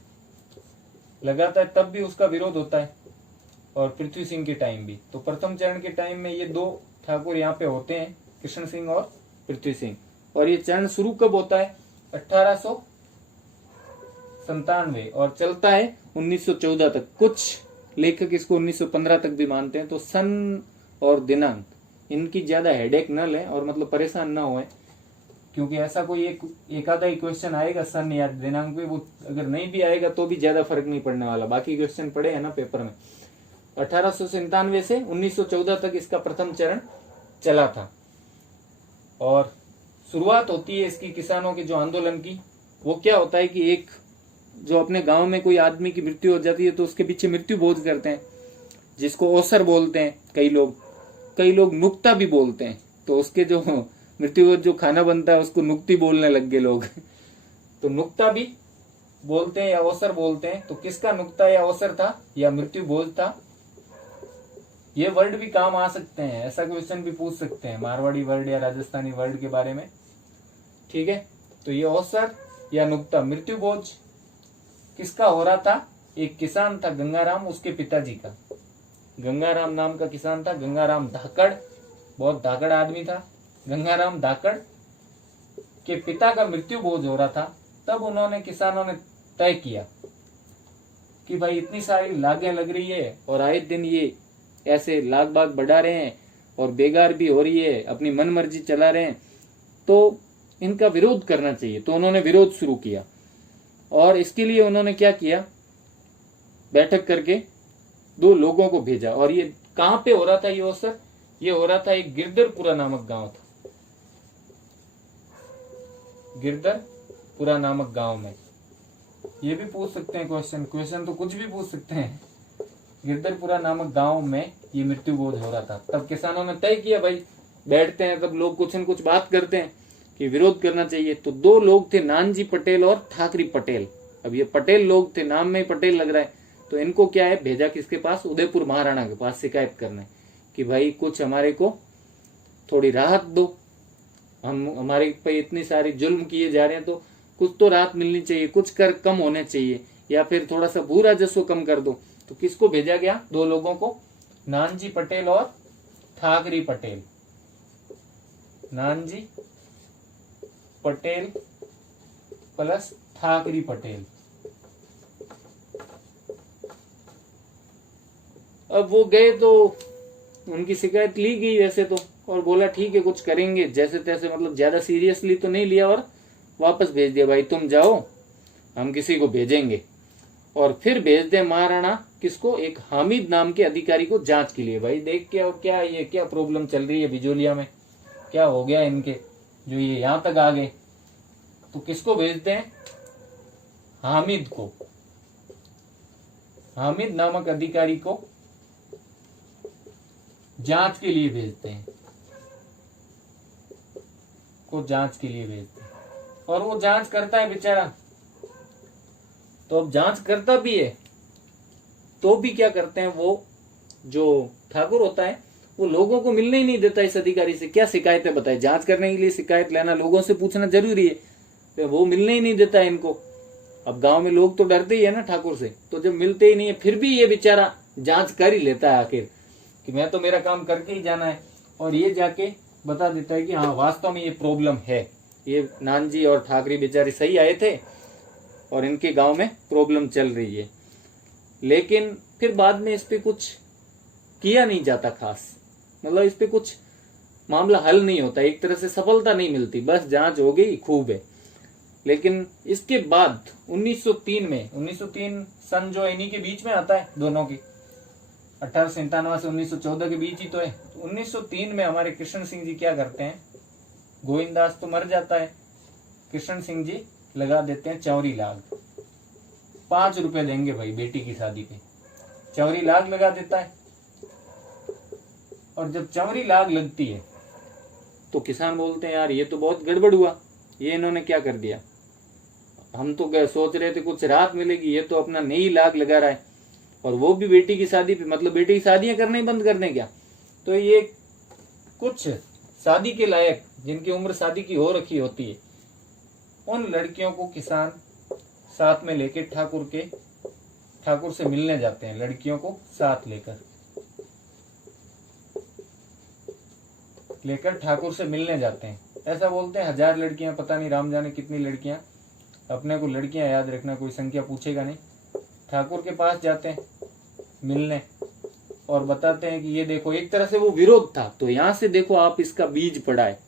लगाता है, तब भी उसका विरोध होता है, और पृथ्वी सिंह के टाइम भी। तो प्रथम चरण के टाइम में ये 2 ठाकुर यहाँ पे होते हैं, कृष्ण सिंह और पृथ्वी सिंह। और ये चरण शुरू कब होता है, 1897, और चलता है 1914 तक। कुछ लेखक इसको 1915 तक भी मानते हैं। तो सन और दिनांक इनकी ज्यादा हेडेक न लें, और मतलब परेशान ना होए, क्योंकि ऐसा कोई एक आधा ही क्वेश्चन आएगा सन या दिनांक पे, वो अगर नहीं भी आएगा तो भी ज्यादा फर्क नहीं पड़ने वाला, बाकी क्वेश्चन पड़े है ना पेपर में। 1897 से 1914 तक इसका प्रथम चरण चला था। और शुरुआत होती है इसकी किसानों के जो आंदोलन की। वो क्या होता है कि एक जो अपने गांव में कोई आदमी की मृत्यु हो जाती है, तो उसके पीछे मृत्यु भोज करते हैं, जिसको ओसर बोलते हैं कई लोग नुक्ता भी बोलते हैं। तो उसके जो मृत्यु जो खाना बनता है उसको नुक्ती बोलने लग गए लोग। तो नुक्ता भी बोलते हैं या ओसर बोलते हैं। तो किसका नुक्ता या ओसर था या मृत्यु भोज था, ये वर्ड भी काम आ सकते हैं, ऐसा क्वेश्चन भी पूछ सकते हैं, मारवाड़ी वर्ड या राजस्थानी वर्ड के बारे में। ठीक है, तो ये ओसर या नुक्ता मृत्यु भोज किसका हो रहा था, एक किसान था गंगाराम, उसके पिताजी का। गंगाराम नाम का किसान था, गंगाराम धाकड़, बहुत धाकड़ आदमी था। गंगाराम धाकड़ के पिता का मृत्यु भोज हो रहा था। तब उन्होंने किसानों ने तय किया कि भाई इतनी सारी लागें लग रही है और आए दिन ये ऐसे लाग बाग बढ़ा रहे हैं और बेगार भी हो रही है, अपनी मन मर्जी चला रहे हैं, तो इनका विरोध करना चाहिए। तो उन्होंने विरोध शुरू किया, और इसके लिए उन्होंने क्या किया, बैठक करके 2 लोगों को भेजा। और ये कहां पे हो रहा था ये अवसर, ये हो रहा था एक गिरधरपुरा नामक गांव था, गिरधरपुरा नामक गांव में। ये भी पूछ सकते हैं क्वेश्चन तो कुछ भी पूछ सकते हैं। गिरधरपुरा नामक गांव में ये मृत्यु भोज हो रहा था। तब किसानों ने तय किया भाई बैठते हैं, तब लोग कुछ न कुछ बात करते हैं कि विरोध करना चाहिए। तो 2 लोग थे, नानजी पटेल और ठाकरी पटेल। अब ये पटेल लोग थे, नाम में ही पटेल लग रहा है। तो इनको क्या है, भेजा किसके पास, उदयपुर महाराणा के पास शिकायत करने कि भाई कुछ हमारे को थोड़ी राहत दो, हमारे पे इतनी सारी जुल्म किए जा रहे हैं, तो कुछ तो राहत मिलनी चाहिए, कुछ कर कम होने चाहिए, या फिर थोड़ा सा भू राजस्व कम कर दो। तो किसको भेजा गया, 2 लोगों को, नानजी पटेल और ठाकरी पटेल। नानजी पटेल प्लस ठाकरी पटेल। अब वो गए तो उनकी शिकायत ली गई वैसे तो, और बोला ठीक है कुछ करेंगे जैसे तैसे, मतलब ज्यादा सीरियसली तो नहीं लिया, और वापस भेज दिया, भाई तुम जाओ हम किसी को भेजेंगे। और फिर भेज दे महाराणा किसको, एक हामिद नाम के अधिकारी को जांच के लिए। भाई देख के और क्या ये क्या प्रॉब्लम चल रही है बिजोलिया में, क्या हो गया इनके जो ये यहां तक आ गए। तो किसको भेजते हैं, हामिद को, हामिद नामक अधिकारी को जांच के लिए भेजते हैं, जांच के लिए भेजते हैं। और वो जांच करता है बेचारा। तो अब जांच करता भी है तो भी क्या करते हैं, वो जो ठाकुर होता है वो लोगों को मिलने ही नहीं देता इस अधिकारी से। क्या शिकायतें बताए, जांच करने के लिए शिकायत लेना, लोगों से पूछना जरूरी है, तो वो मिलने ही नहीं देता है इनको। अब गांव में लोग तो डरते ही है ना ठाकुर से, तो जब मिलते ही नहीं है फिर भी ये बेचारा जांच कर ही लेता है आखिर कि मैं तो मेरा काम करके ही जाना है। और ये जाके बता देता है कि हाँ वास्तव में ये प्रॉब्लम है, ये नानजी और ठाकरे बेचारे सही आए थे और इनके गांव में प्रॉब्लम चल रही है। लेकिन फिर बाद में इस पे कुछ किया नहीं जाता खास, मतलब इस पे कुछ मामला हल नहीं होता, एक तरह से सफलता नहीं मिलती, बस जांच हो गई खूब है। लेकिन इसके बाद 1903 में, 1903 सन जो इन्हीं के बीच में आता है दोनों की, 1897 से 1914 के बीच ही तो है। तो 1903 में हमारे कृष्ण सिंह जी क्या करते हैं, गोविंददास तो मर जाता है, कृष्ण सिंह जी लगा देते हैं चौरी लाग, 5 रुपए देंगे भाई बेटी की शादी पे। चौरी लाग लगा देता है, और जब चौरी लाग लगती है तो किसान बोलते हैं यार ये तो बहुत गड़बड़ हुआ, ये इन्होंने क्या कर दिया, हम तो सोच रहे थे कुछ राहत मिलेगी, ये तो अपना नई लाग लगा रहा है, और वो भी बेटी की शादी पे। मतलब बेटी की शादियां करना ही बंद कर दें क्या? तो ये कुछ शादी के लायक, जिनकी उम्र शादी की हो रखी होती है, उन लड़कियों को किसान साथ में लेके ठाकुर से मिलने जाते हैं, लड़कियों को साथ लेकर ठाकुर से मिलने जाते हैं। ऐसा बोलते हैं 1000 लड़कियां, पता नहीं राम जाने कितनी लड़कियां, अपने को लड़कियां याद रखना, कोई संख्या पूछेगा नहीं। ठाकुर के पास जाते हैं मिलने और बताते हैं कि ये देखो, एक तरह से वो विरोध था, तो यहां से देखो आप इसका बीज पड़ा है,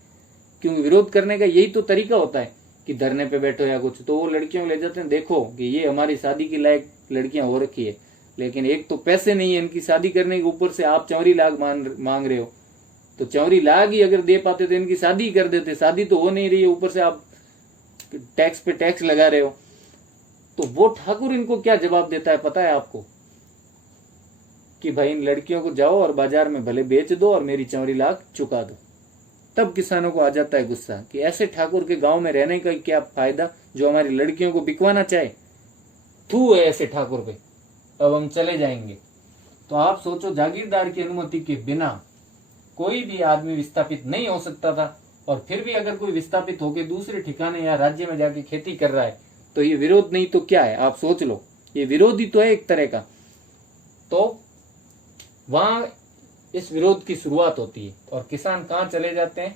क्योंकि विरोध करने का यही तो तरीका होता है कि धरने पे बैठो या कुछ। तो वो लड़कियों को ले जाते हैं, देखो कि ये हमारी शादी की लायक लड़कियां हो रखी है, लेकिन एक तो पैसे नहीं है इनकी शादी करने के, ऊपर से आप चौरी लाग मांग रहे हो। तो चौरी लाग ही अगर दे पाते तो इनकी शादी ही कर देते, शादी तो हो नहीं रही है, ऊपर से आप टैक्स पे टैक्स लगा रहे हो। तो वो ठाकुर इनको क्या जवाब देता है पता है आपको, कि भाई इन लड़कियों को जाओ और बाजार में भले बेच दो और मेरी चौरी लाख चुका दो। तब किसानों को आ जाता है गुस्सा कि ऐसे ठाकुर के गांव में रहने का क्या फायदा जो हमारी लड़कियों को बिकवाना चाहे, थू है ऐसे ठाकुर पे, अब हम चले जाएंगे। तो आप सोचो, जागीरदार की अनुमति के बिना कोई भी आदमी विस्थापित नहीं हो सकता था, और फिर भी अगर कोई विस्थापित होकर दूसरे ठिकाने या राज्य में जाके खेती कर रहा है तो ये विरोध नहीं तो क्या है? आप सोच लो, ये विरोध ही तो है एक तरह का। तो वहां इस विरोध की शुरुआत होती है, और किसान कहां चले जाते हैं?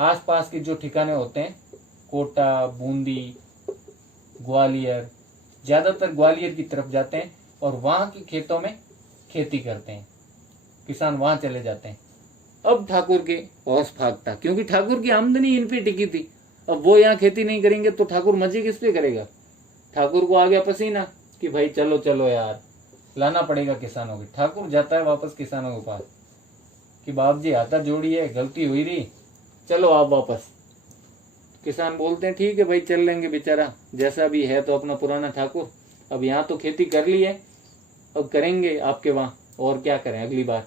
आसपास के जो ठिकाने होते हैं, कोटा, बूंदी, ग्वालियर, ज्यादातर ग्वालियर की तरफ जाते हैं और वहां के खेतों में खेती करते हैं। किसान वहां चले जाते हैं। अब ठाकुर के औस भागता, क्योंकि ठाकुर की आमदनी इन पे टिकी थी। अब वो यहाँ खेती नहीं करेंगे तो ठाकुर मजे किस पे करेगा? ठाकुर को आ गया पसीना कि भाई चलो चलो यार, लाना पड़ेगा किसानों के। ठाकुर जाता है वापस किसानों के पास कि बाप जी हाथा जोड़ी है, गलती हुई रही, चलो आप वापस। किसान बोलते हैं ठीक है भाई, चल लेंगे, बेचारा जैसा भी है तो अपना पुराना ठाकुर, अब यहाँ तो खेती कर ली है, अब करेंगे आपके वहां, और क्या करें अगली बार।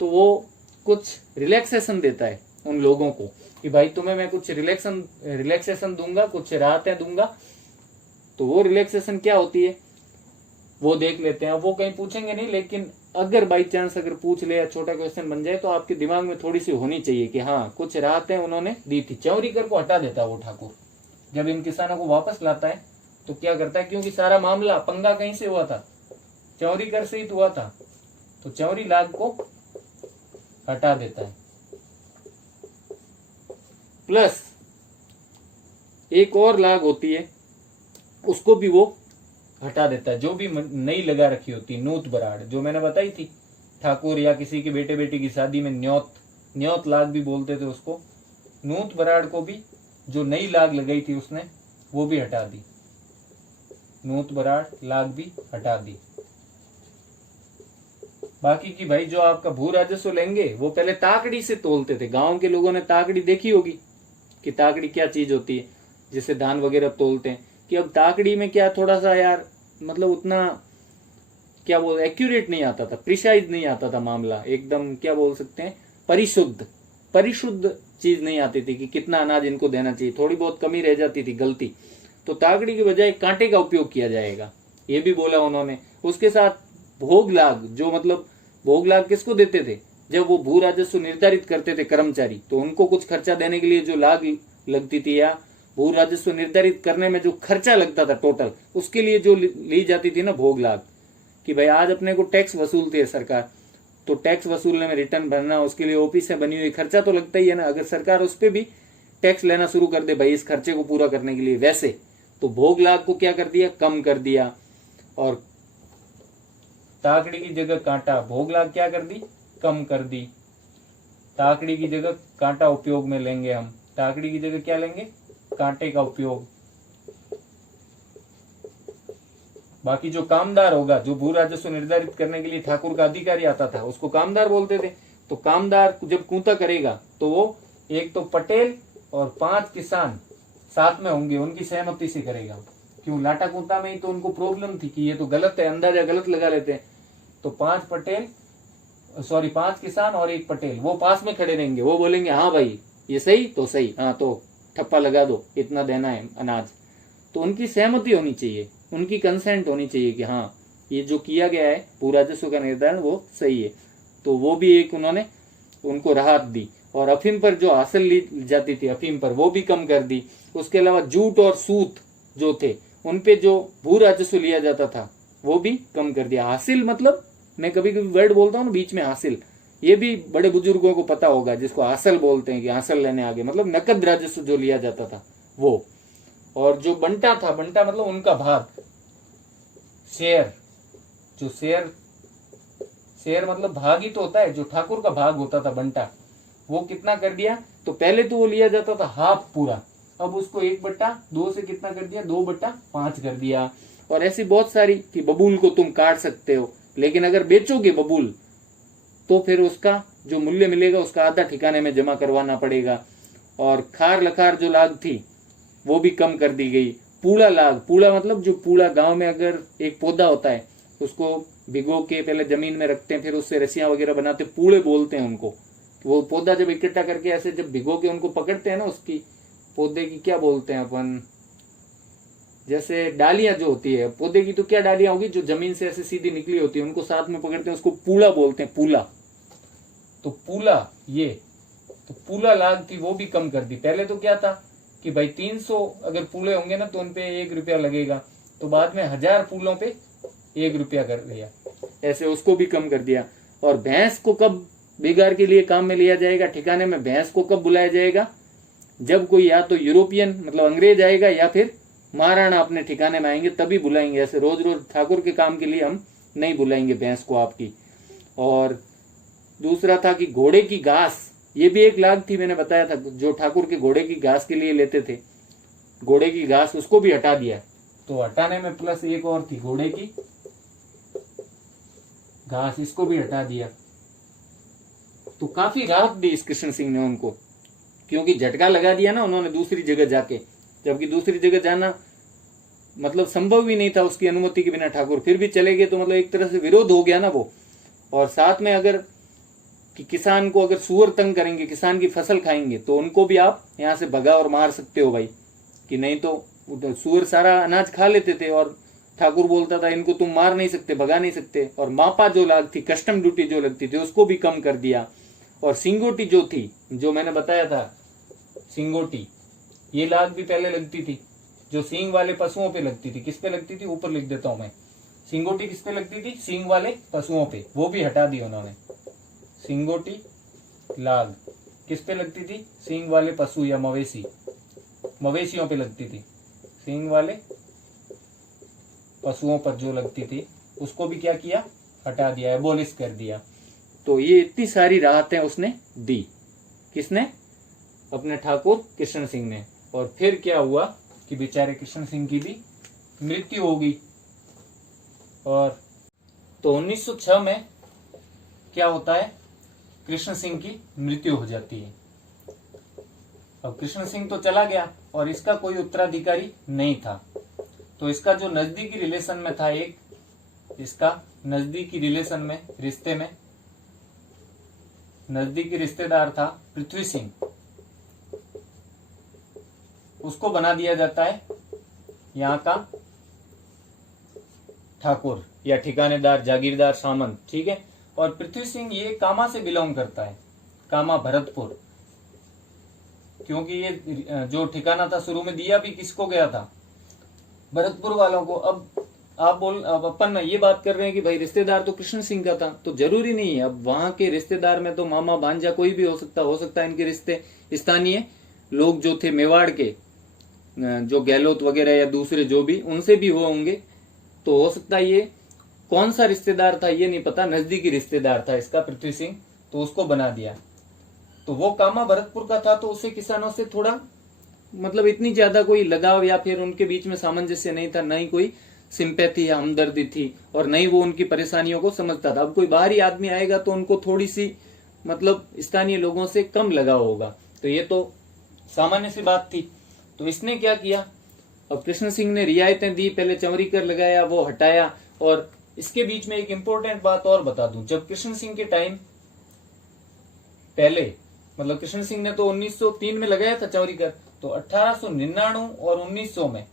तो वो कुछ रिलैक्सेशन देता है उन लोगों को कि भाई तुम्हें मैं कुछ रिलैक्सेशन दूंगा, कुछ राहतें दूंगा। तो वो रिलैक्सेशन क्या होती है वो देख लेते हैं। वो कहीं पूछेंगे नहीं, लेकिन अगर बाई चांस अगर पूछ ले या छोटा क्वेश्चन बन जाए तो आपके दिमाग में थोड़ी सी होनी चाहिए कि हाँ कुछ राहतें उन्होंने दी थी। चौरीकर को हटा देता है वो ठाकुर। जब इन किसानों को वापस लाता है तो क्या करता है, क्योंकि सारा मामला पंगा कहीं से हुआ था, चौरीकर से ही तो हुआ था, तो चौरी लाग को हटा देता है। प्लस एक और लाग होती है, उसको भी वो हटा देता है, जो भी नई लगा रखी होती है, नूत बराड़ जो मैंने बताई थी। ठाकुर या किसी के बेटे बेटी की शादी में न्योत लाग भी बोलते थे उसको। नूत बराड़ को भी जो नई लाग लगाई थी उसने वो भी हटा दी, नूत बराड़ लाग भी हटा दी। बाकी की भाई जो आपका भू राजस्व लेंगे वो पहले ताकड़ी से तोलते थे। गांव के लोगों ने ताकड़ी देखी होगी कि ताकड़ी क्या चीज होती है, जिससे धान वगैरह तोलते हैं। कि अब ताकड़ी में क्या थोड़ा सा यार मतलब उतना क्या बोल एक्यूरेट नहीं आता था, प्रिसाइज नहीं आता था मामला, एकदम क्या बोल सकते हैं परिशुद्ध चीज नहीं आती थी कि कितना अनाज इनको देना चाहिए, थोड़ी बहुत कमी रह जाती थी, गलती। तो ताकड़ी की बजाय कांटे का उपयोग किया जाएगा, ये भी बोला उन्होंने। उसके साथ भोग लाग, जो मतलब भोग लाग किसको देते थे, जब वो भू राजस्व निर्धारित करते थे कर्मचारी, तो उनको कुछ खर्चा देने के लिए जो लाग लगती थी या भू राजस्व निर्धारित करने में जो खर्चा लगता था टोटल, उसके लिए जो ली जाती थी ना भोग लाग, कि भाई आज अपने को टैक्स वसूलती है सरकार, तो टैक्स वसूलने में रिटर्न भरना, उसके लिए ऑफिसें बनी हुई, खर्चा तो लगता ही है ना। अगर सरकार उस पर भी टैक्स लेना शुरू कर दे भाई इस खर्चे को पूरा करने के लिए, वैसे तो भोग लाग को क्या कर दिया, कम कर दिया। और ताकड़ी की जगह कांटा, भोग लाग क्या कर दी, कम कर दी। ताकड़ी की जगह कांटा उपयोग में लेंगे हम, ताकड़ी की जगह क्या लेंगे, कांटे का उपयोग। बाकी जो कामदार होगा, जो भू राजस्व निर्धारित करने के लिए ठाकुर का अधिकारी आता था, उसको कामदार बोलते थे। तो कामदार जब कूता करेगा तो वो एक तो पटेल और 5 किसान साथ में होंगे, उनकी सहमति से करेगा। क्यों, लाटा कूटा में ही तो उनको प्रॉब्लम थी कि ये तो गलत है, अंदाजा गलत लगा लेते हैं। तो 5 किसान और 1 पटेल वो पास में खड़े रहेंगे, वो बोलेंगे हाँ भाई ये सही तो सही, हाँ तो ठप्पा लगा दो, इतना देना है अनाज। तो उनकी सहमति होनी चाहिए, उनकी कंसेंट होनी चाहिए कि हाँ ये जो किया गया है भू राजस्व का निर्धारण वो सही है। तो वो भी एक उन्होंने उनको राहत दी। और अफीम पर जो हासिल ली जाती थी, अफीम पर वो भी कम कर दी। उसके अलावा जूट और सूत जो थे उन पे जो भू राजस्व लिया जाता था वो भी कम कर दिया। हासिल मतलब मैं कभी कभी वर्ड बोलता हूँ ना बीच में, हासिल, ये भी बड़े बुजुर्गों को पता होगा, जिसको हासिल बोलते हैं कि हासिल लेने आगे, मतलब नकद राजस्व जो लिया जाता था वो। और जो बंटा था, बंटा मतलब उनका भाग, शेयर, जो शेयर मतलब भाग ही तो होता है, जो ठाकुर का भाग होता था बंटा, वो कितना कर दिया। तो पहले तो वो लिया जाता था हाफ पूरा, अब उसको 1/2 से कितना कर दिया, 2/5 कर दिया। और ऐसी बहुत सारी कि बबूल को तुम काट सकते हो, लेकिन अगर बेचोगे बबूल तो फिर उसका जो मूल्य मिलेगा उसका आधा ठिकाने में जमा करवाना पड़ेगा। और खार लखार जो लाग थी वो भी कम कर दी गई। पूला लाग, पूला मतलब जो पूला, गांव में अगर एक पौधा होता है उसको भिगो के पहले जमीन में रखते हैं, फिर उससे रस्सियां वगैरह बनाते, पूले बोलते हैं उनको। वो पौधा जब इकट्ठा करके ऐसे जब भिगो के उनको पकड़ते हैं ना, उसकी पौधे की क्या बोलते हैं अपन, जैसे डालियां जो होती है पौधे की, तो क्या डालियां होगी जो जमीन से ऐसे सीधी निकली होती है, उनको साथ में पकड़ते हैं, उसको पूला बोलते हैं, पूला। तो पूला, ये तो पूला लाग थी वो भी कम कर दी। पहले तो क्या था कि भाई 300 अगर पूले होंगे ना तो उनपे 1 रुपया लगेगा, तो बाद में 1000 पूलों पे 1 रुपया कर दिया, ऐसे उसको भी कम कर दिया। और भैंस को कब बेगार के लिए काम में लिया जाएगा, ठिकाने में भैंस को कब बुलाया जाएगा, जब कोई या तो यूरोपियन मतलब अंग्रेज आएगा या फिर महाराणा अपने ठिकाने में आएंगे तभी बुलाएंगे। ऐसे रोज रोज ठाकुर के काम के लिए हम नहीं बुलाएंगे भैंस को आपकी। और दूसरा था कि घोड़े की घास, ये भी एक लाग थी, मैंने बताया था, जो ठाकुर के घोड़े की घास के लिए लेते थे, घोड़े की घास उसको भी हटा दिया। तो हटाने में प्लस एक और थी घोड़े की घास, इसको भी हटा दिया। तो काफी राहत दी इस कृष्ण सिंह ने उनको, क्योंकि झटका लगा दिया ना उन्होंने दूसरी जगह जाके, जबकि दूसरी जगह जाना मतलब संभव भी नहीं था उसकी अनुमति के बिना। ठाकुर फिर भी चले गए, तो मतलब एक तरह से विरोध हो गया ना वो। और साथ में अगर कि किसान को अगर सुअर तंग करेंगे, किसान की फसल खाएंगे, तो उनको भी आप यहाँ से भगा और मार सकते हो भाई, कि नहीं तो सुअर सारा अनाज खा लेते थे। और ठाकुर बोलता था इनको तुम मार नहीं सकते, भगा नहीं सकते। और मापा जो लाग थी, कस्टम ड्यूटी जो लगती थी, उसको भी कम कर दिया। और सिंगोटी जो थी, जो मैंने बताया था सिंगोटी, ये लाग भी पहले लगती थी, जो सींग वाले पशुओं पे लगती थी। किस पे लगती थी, ऊपर लिख देता हूं मैं। सिंगोटी किस पे लगती थी, सींग वाले पशुओं पे, वो भी हटा दी उन्होंने। सिंगोटी लाग किस पे लगती थी, सींग वाले पशु या मवेशी, मवेशियों पे लगती थी। सींग वाले पशुओं पर जो लगती थी उसको भी क्या किया, हटा दिया, एबोलिश कर दिया। तो ये इतनी सारी राहतें उसने दी, किसने, अपने ठाकुर कृष्ण सिंह ने। और फिर क्या हुआ कि बेचारे कृष्ण सिंह की भी मृत्यु हो गई। और तो 1906 में क्या होता है, कृष्ण सिंह की मृत्यु हो जाती है। अब कृष्ण सिंह तो चला गया और इसका कोई उत्तराधिकारी नहीं था। तो इसका जो नजदीकी रिलेशन में था, एक इसका नजदीकी रिलेशन में, रिश्ते में नजदीकी रिश्तेदार था पृथ्वी सिंह, उसको बना दिया जाता है यहाँ का ठाकुर या ठिकानेदार, जागीरदार, सामंत, ठीक है। और पृथ्वी सिंह ये कामा से बिलोंग करता है, कामा भरतपुर, क्योंकि ये जो ठिकाना था शुरू में दिया भी किसको गया था, भरतपुर वालों को। अब अपन ये बात कर रहे हैं कि भाई रिश्तेदार तो कृष्ण सिंह का था, तो जरूरी नहीं है। अब वहां के रिश्तेदार में तो मामा भांजा कोई भी हो सकता है इनके रिश्ते स्थानीय लोग जो थे मेवाड़ के, जो गहलोत वगैरह या दूसरे जो भी, उनसे भी हुए होंगे। तो हो सकता है ये कौन सा रिश्तेदार था ये नहीं पता, नजदीकी रिश्तेदार था इसका पृथ्वी सिंह, तो उसको बना दिया। तो वो कामा भरतपुर का था, तो उसे किसानों से थोड़ा मतलब इतनी ज्यादा कोई लगाव या फिर उनके बीच में सामंजस्य नहीं था, न ही कोई सिंपैथी या हमदर्दी थी, और नहीं वो उनकी परेशानियों को समझता था। अब कोई बाहरी आदमी आएगा तो उनको थोड़ी सी मतलब स्थानीय लोगों से कम लगाव होगा। तो ये तो सामान्य सी बात थी। तो इसने क्या किया, अब कृष्ण सिंह ने रियायतें दी, पहले चमरी कर लगाया, वो हटाया। और इसके बीच में एक इंपॉर्टेंट बात और बता दूं, जब कृष्ण सिंह के टाइम पहले, मतलब कृष्ण सिंह ने तो 1903 में लगाया था चमरी कर, तो 1899 और 1900 में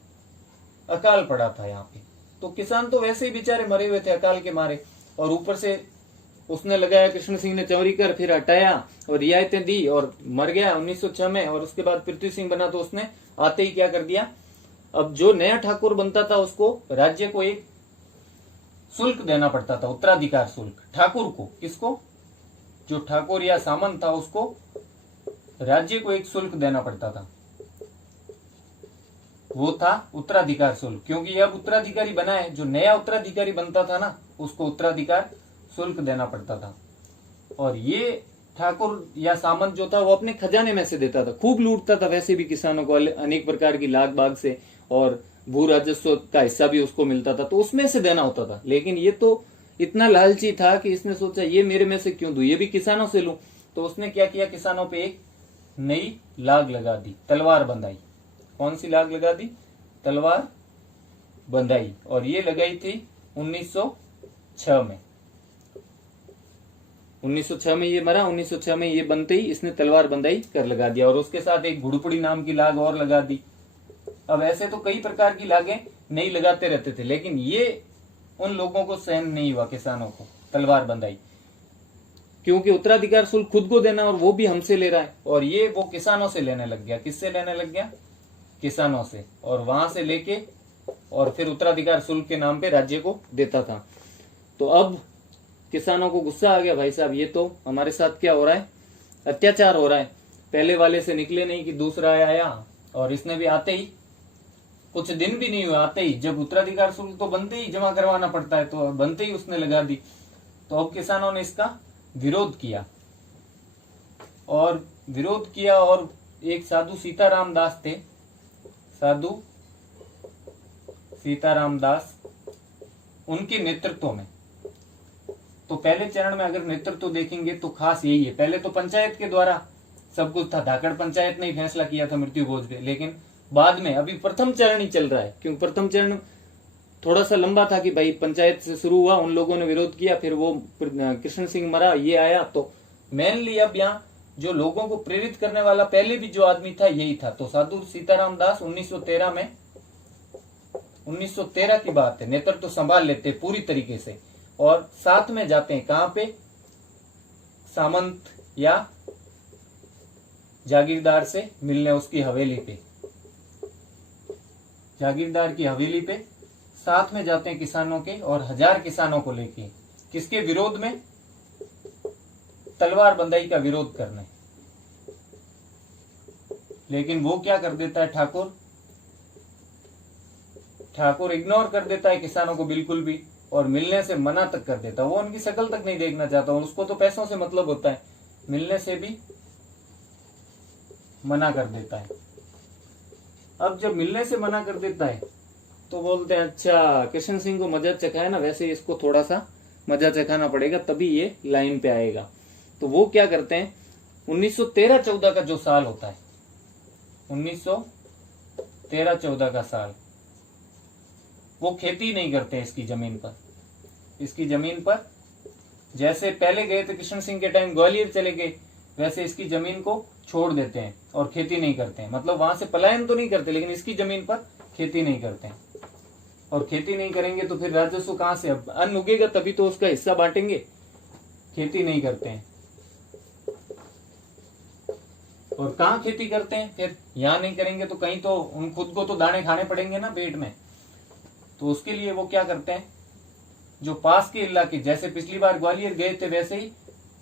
अकाल पड़ा था यहाँ पे। तो किसान तो वैसे ही बेचारे मरे हुए थे अकाल के मारे, और ऊपर से उसने लगाया कृष्ण सिंह ने चमरी कर, फिर हटाया और रियायतें दी और मर गया 1906 में। और उसके बाद पृथ्वी सिंह बना, तो उसने आते ही क्या कर दिया, अब जो नया ठाकुर बनता था उसको राज्य को एक शुल्क देना पड़ता था, उत्तराधिकार शुल्क ठाकुर को। किसको, जो ठाकुर या सामंत था उसको राज्य को एक शुल्क देना पड़ता था, वो था उत्तराधिकार शुल्क। क्योंकि अब उत्तराधिकारी बना है, जो नया उत्तराधिकारी बनता था ना उसको उत्तराधिकार शुल्क देना पड़ता था। और ये ठाकुर या सामंत जो था वो अपने खजाने में से देता था, खूब लूटता था वैसे भी किसानों को अनेक प्रकार की लाग बाग से, और भू राजस्व का हिस्सा भी उसको मिलता था, तो उसमें से देना होता था। लेकिन ये तो इतना लालची था कि इसने सोचा ये मेरे में से क्यों दूं, ये भी किसानों से लूं। तो उसने क्या किया, किसानों पे एक नई लाग लगा दी, तलवार बंधाई। कौन सी लाग लगा दी, तलवार बंधाई। और ये लगाई थी 1906 में। 1906 में ये मरा, 1906 में ये बनते ही इसने तलवार बंधाई कर लगा दिया। और उसके साथ एक घुड़पुड़ी नाम की लाग और लगा दी। अब ऐसे तो कई प्रकार की लागें नहीं लगाते रहते थे, लेकिन ये उन लोगों को सहन नहीं हुआ, किसानों को, तलवार बंधाई। क्योंकि उत्तराधिकार शुल्क खुद को देना और वो भी हमसे ले रहा है, और ये वो किसानों से लेने लग गया। किससे लेने लग गया, किसानों से। और वहां से लेके और फिर उत्तराधिकार शुल्क के नाम पे राज्य को देता था। तो अब किसानों को गुस्सा आ गया, भाई साहब ये तो हमारे साथ क्या हो रहा है, अत्याचार हो रहा है। पहले वाले से निकले नहीं कि दूसरा आया, और इसने भी आते ही कुछ दिन भी नहीं हुआ, आते ही, जब उत्तराधिकार शुल्क तो बनते ही जमा करवाना पड़ता है, तो बनते ही उसने लगा दी। तो अब किसानों ने इसका विरोध किया, और विरोध किया। और एक साधु सीताराम दास थे, साधु सीताराम दास, उनके नेतृत्व में। तो पहले चरण में अगर नेतृत्व देखेंगे तो खास यही है। पहले तो पंचायत के द्वारा सब कुछ था, धाकड़ पंचायत ने ही फैसला किया था मृत्यु भोज पे। लेकिन बाद में अभी प्रथम चरण ही चल रहा है, क्योंकि प्रथम चरण थोड़ा सा लंबा था कि भाई पंचायत से शुरू हुआ, उन लोगों ने विरोध किया, फिर वो कृष्ण सिंह मरा, ये आया। तो मेनली अब यहाँ जो लोगों को प्रेरित करने वाला पहले भी जो आदमी था यही था। तो साधु सीताराम दास 1913 में, 1913 की बात है, नेतृत्व संभाल लेते पूरी तरीके से, और साथ में जाते हैं कहां पे, सामंत या जागीरदार से मिलने, उसकी हवेली पे, जागीरदार की हवेली पे साथ में जाते हैं किसानों के, और 1000 किसानों को लेके, किसके विरोध में, तलवार बंधाई का विरोध करने। लेकिन वो क्या कर देता है, ठाकुर इग्नोर कर देता है किसानों को बिल्कुल भी, और मिलने से मना तक कर देता है। वो उनकी शक्ल तक नहीं देखना चाहता, और उसको तो पैसों से मतलब होता है, मिलने से भी मना कर देता है। अब जब मिलने से मना कर देता है तो बोलते हैं अच्छा कृष्ण सिंह को मजा चखाया ना, वैसे इसको थोड़ा सा मजा चखाना पड़ेगा तभी ये लाइन पे आएगा। तो वो क्या करते हैं, 1913-14 का जो साल होता है, 1913-14 का साल, वो खेती नहीं करते इसकी जमीन पर। इसकी जमीन पर जैसे पहले गए थे कृष्ण सिंह के टाइम, ग्वालियर चले गए, वैसे इसकी जमीन को छोड़ देते हैं और खेती नहीं करते हैं। मतलब वहां से पलायन तो नहीं करते, लेकिन इसकी जमीन पर खेती नहीं करते हैं। और खेती नहीं करेंगे तो फिर राजस्व कहां से, अब अन्न उगेगा तभी तो उसका हिस्सा बांटेंगे। खेती नहीं करते हैं, और कहाँ खेती करते हैं फिर, यहाँ नहीं करेंगे तो कहीं तो उन खुद को तो दाने खाने पड़ेंगे ना पेट में। तो उसके लिए वो क्या करते हैं, जो पास के इलाके, जैसे पिछली बार ग्वालियर गए थे वैसे ही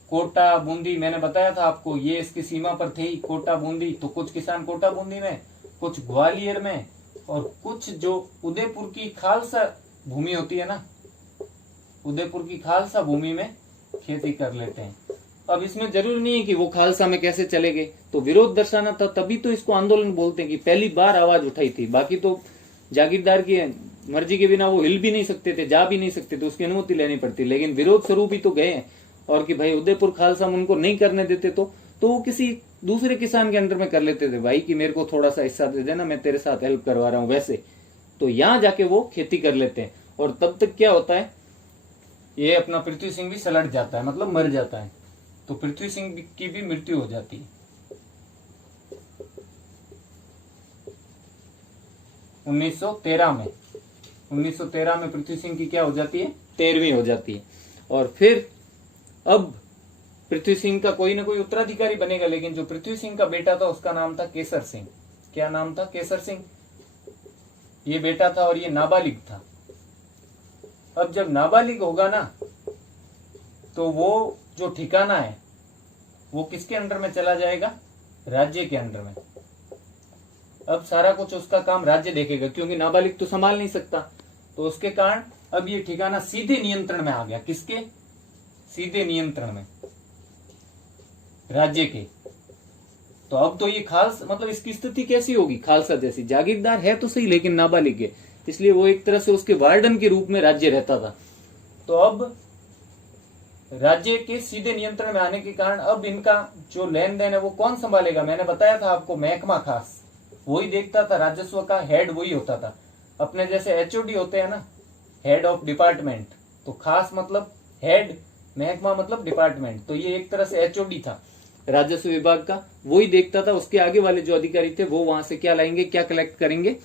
कोटा बूंदी, मैंने बताया था आपको, ये इसकी सीमा पर थे ही, कोटा बूंदी। तो कुछ किसान कोटा बूंदी में, कुछ ग्वालियर में, और कुछ जो उदयपुर की खालसा भूमि होती है ना, उदयपुर की खालसा भूमि में खेती कर लेते हैं। अब इसमें जरूरी नहीं है कि वो खालसा में कैसे चले गए, तो विरोध दर्शाना था, तभी तो इसको आंदोलन बोलते हैं कि पहली बार आवाज उठाई थी। बाकी तो जागीरदार की मर्जी के बिना वो हिल भी नहीं सकते थे, जा भी नहीं सकते थे, उसकी अनुमति लेनी पड़ती। लेकिन विरोध स्वरूप ही तो गए हैं, और कि भाई उदयपुर खालसा उनको नहीं करने देते तो तो वो किसी दूसरे किसान के अंडर में कर लेते थे, भाई कि मेरे को थोड़ा सा हिस्सा दे देना, मैं तेरे साथ हेल्प करवा रहा हूं वैसे। तो यहां जाके वो खेती कर लेते हैं। और तब तक क्या होता है, ये अपना पृथ्वी सिंह भी सलट जाता है, मतलब मर जाता है। तो पृथ्वी सिंह की भी मृत्यु हो जाती है 1913 में। 1913 में पृथ्वी सिंह की क्या हो जाती है, 13वीं हो जाती है। और फिर अब पृथ्वी सिंह का कोई ना कोई उत्तराधिकारी बनेगा, लेकिन जो पृथ्वी सिंह का बेटा था उसका नाम था केसर सिंह। क्या नाम था, केसर सिंह। ये बेटा था और ये नाबालिग था। अब जब नाबालिग होगा ना, तो वो जो ठिकाना है वो किसके अंडर में चला जाएगा, राज्य के अंडर में। अब सारा कुछ उसका काम राज्य देखेगा, क्योंकि नाबालिग तो संभाल नहीं सकता। तो उसके कारण अब ये ठिकाना सीधे नियंत्रण में आ गया, किसके, सीधे नियंत्रण में, राज्य के। तो अब तो ये खालसा, मतलब इसकी स्थिति कैसी होगी, खालसा जैसी। जागीरदार है तो सही, लेकिन नाबालिग है, इसलिए वो एक तरह से उसके वार्डन के रूप में राज्य रहता था। तो अब राज्य के सीधे नियंत्रण में आने के कारण अब इनका जो लेन देन है वो कौन संभालेगा। मैंने बताया था आपको, महकमा खास वही देखता था, राजस्व का हेड वही होता था। अपने जैसे एचओडी होते हैं ना, हेड ऑफ डिपार्टमेंट, तो खास मतलब हेड, महकमा मतलब डिपार्टमेंट। तो ये एक तरह से एचओडी था राजस्व विभाग का, वही देखता था। उसके आगे वाले जो अधिकारी थे वो वहां से क्या लाएंगे, क्या कलेक्ट करेंगे,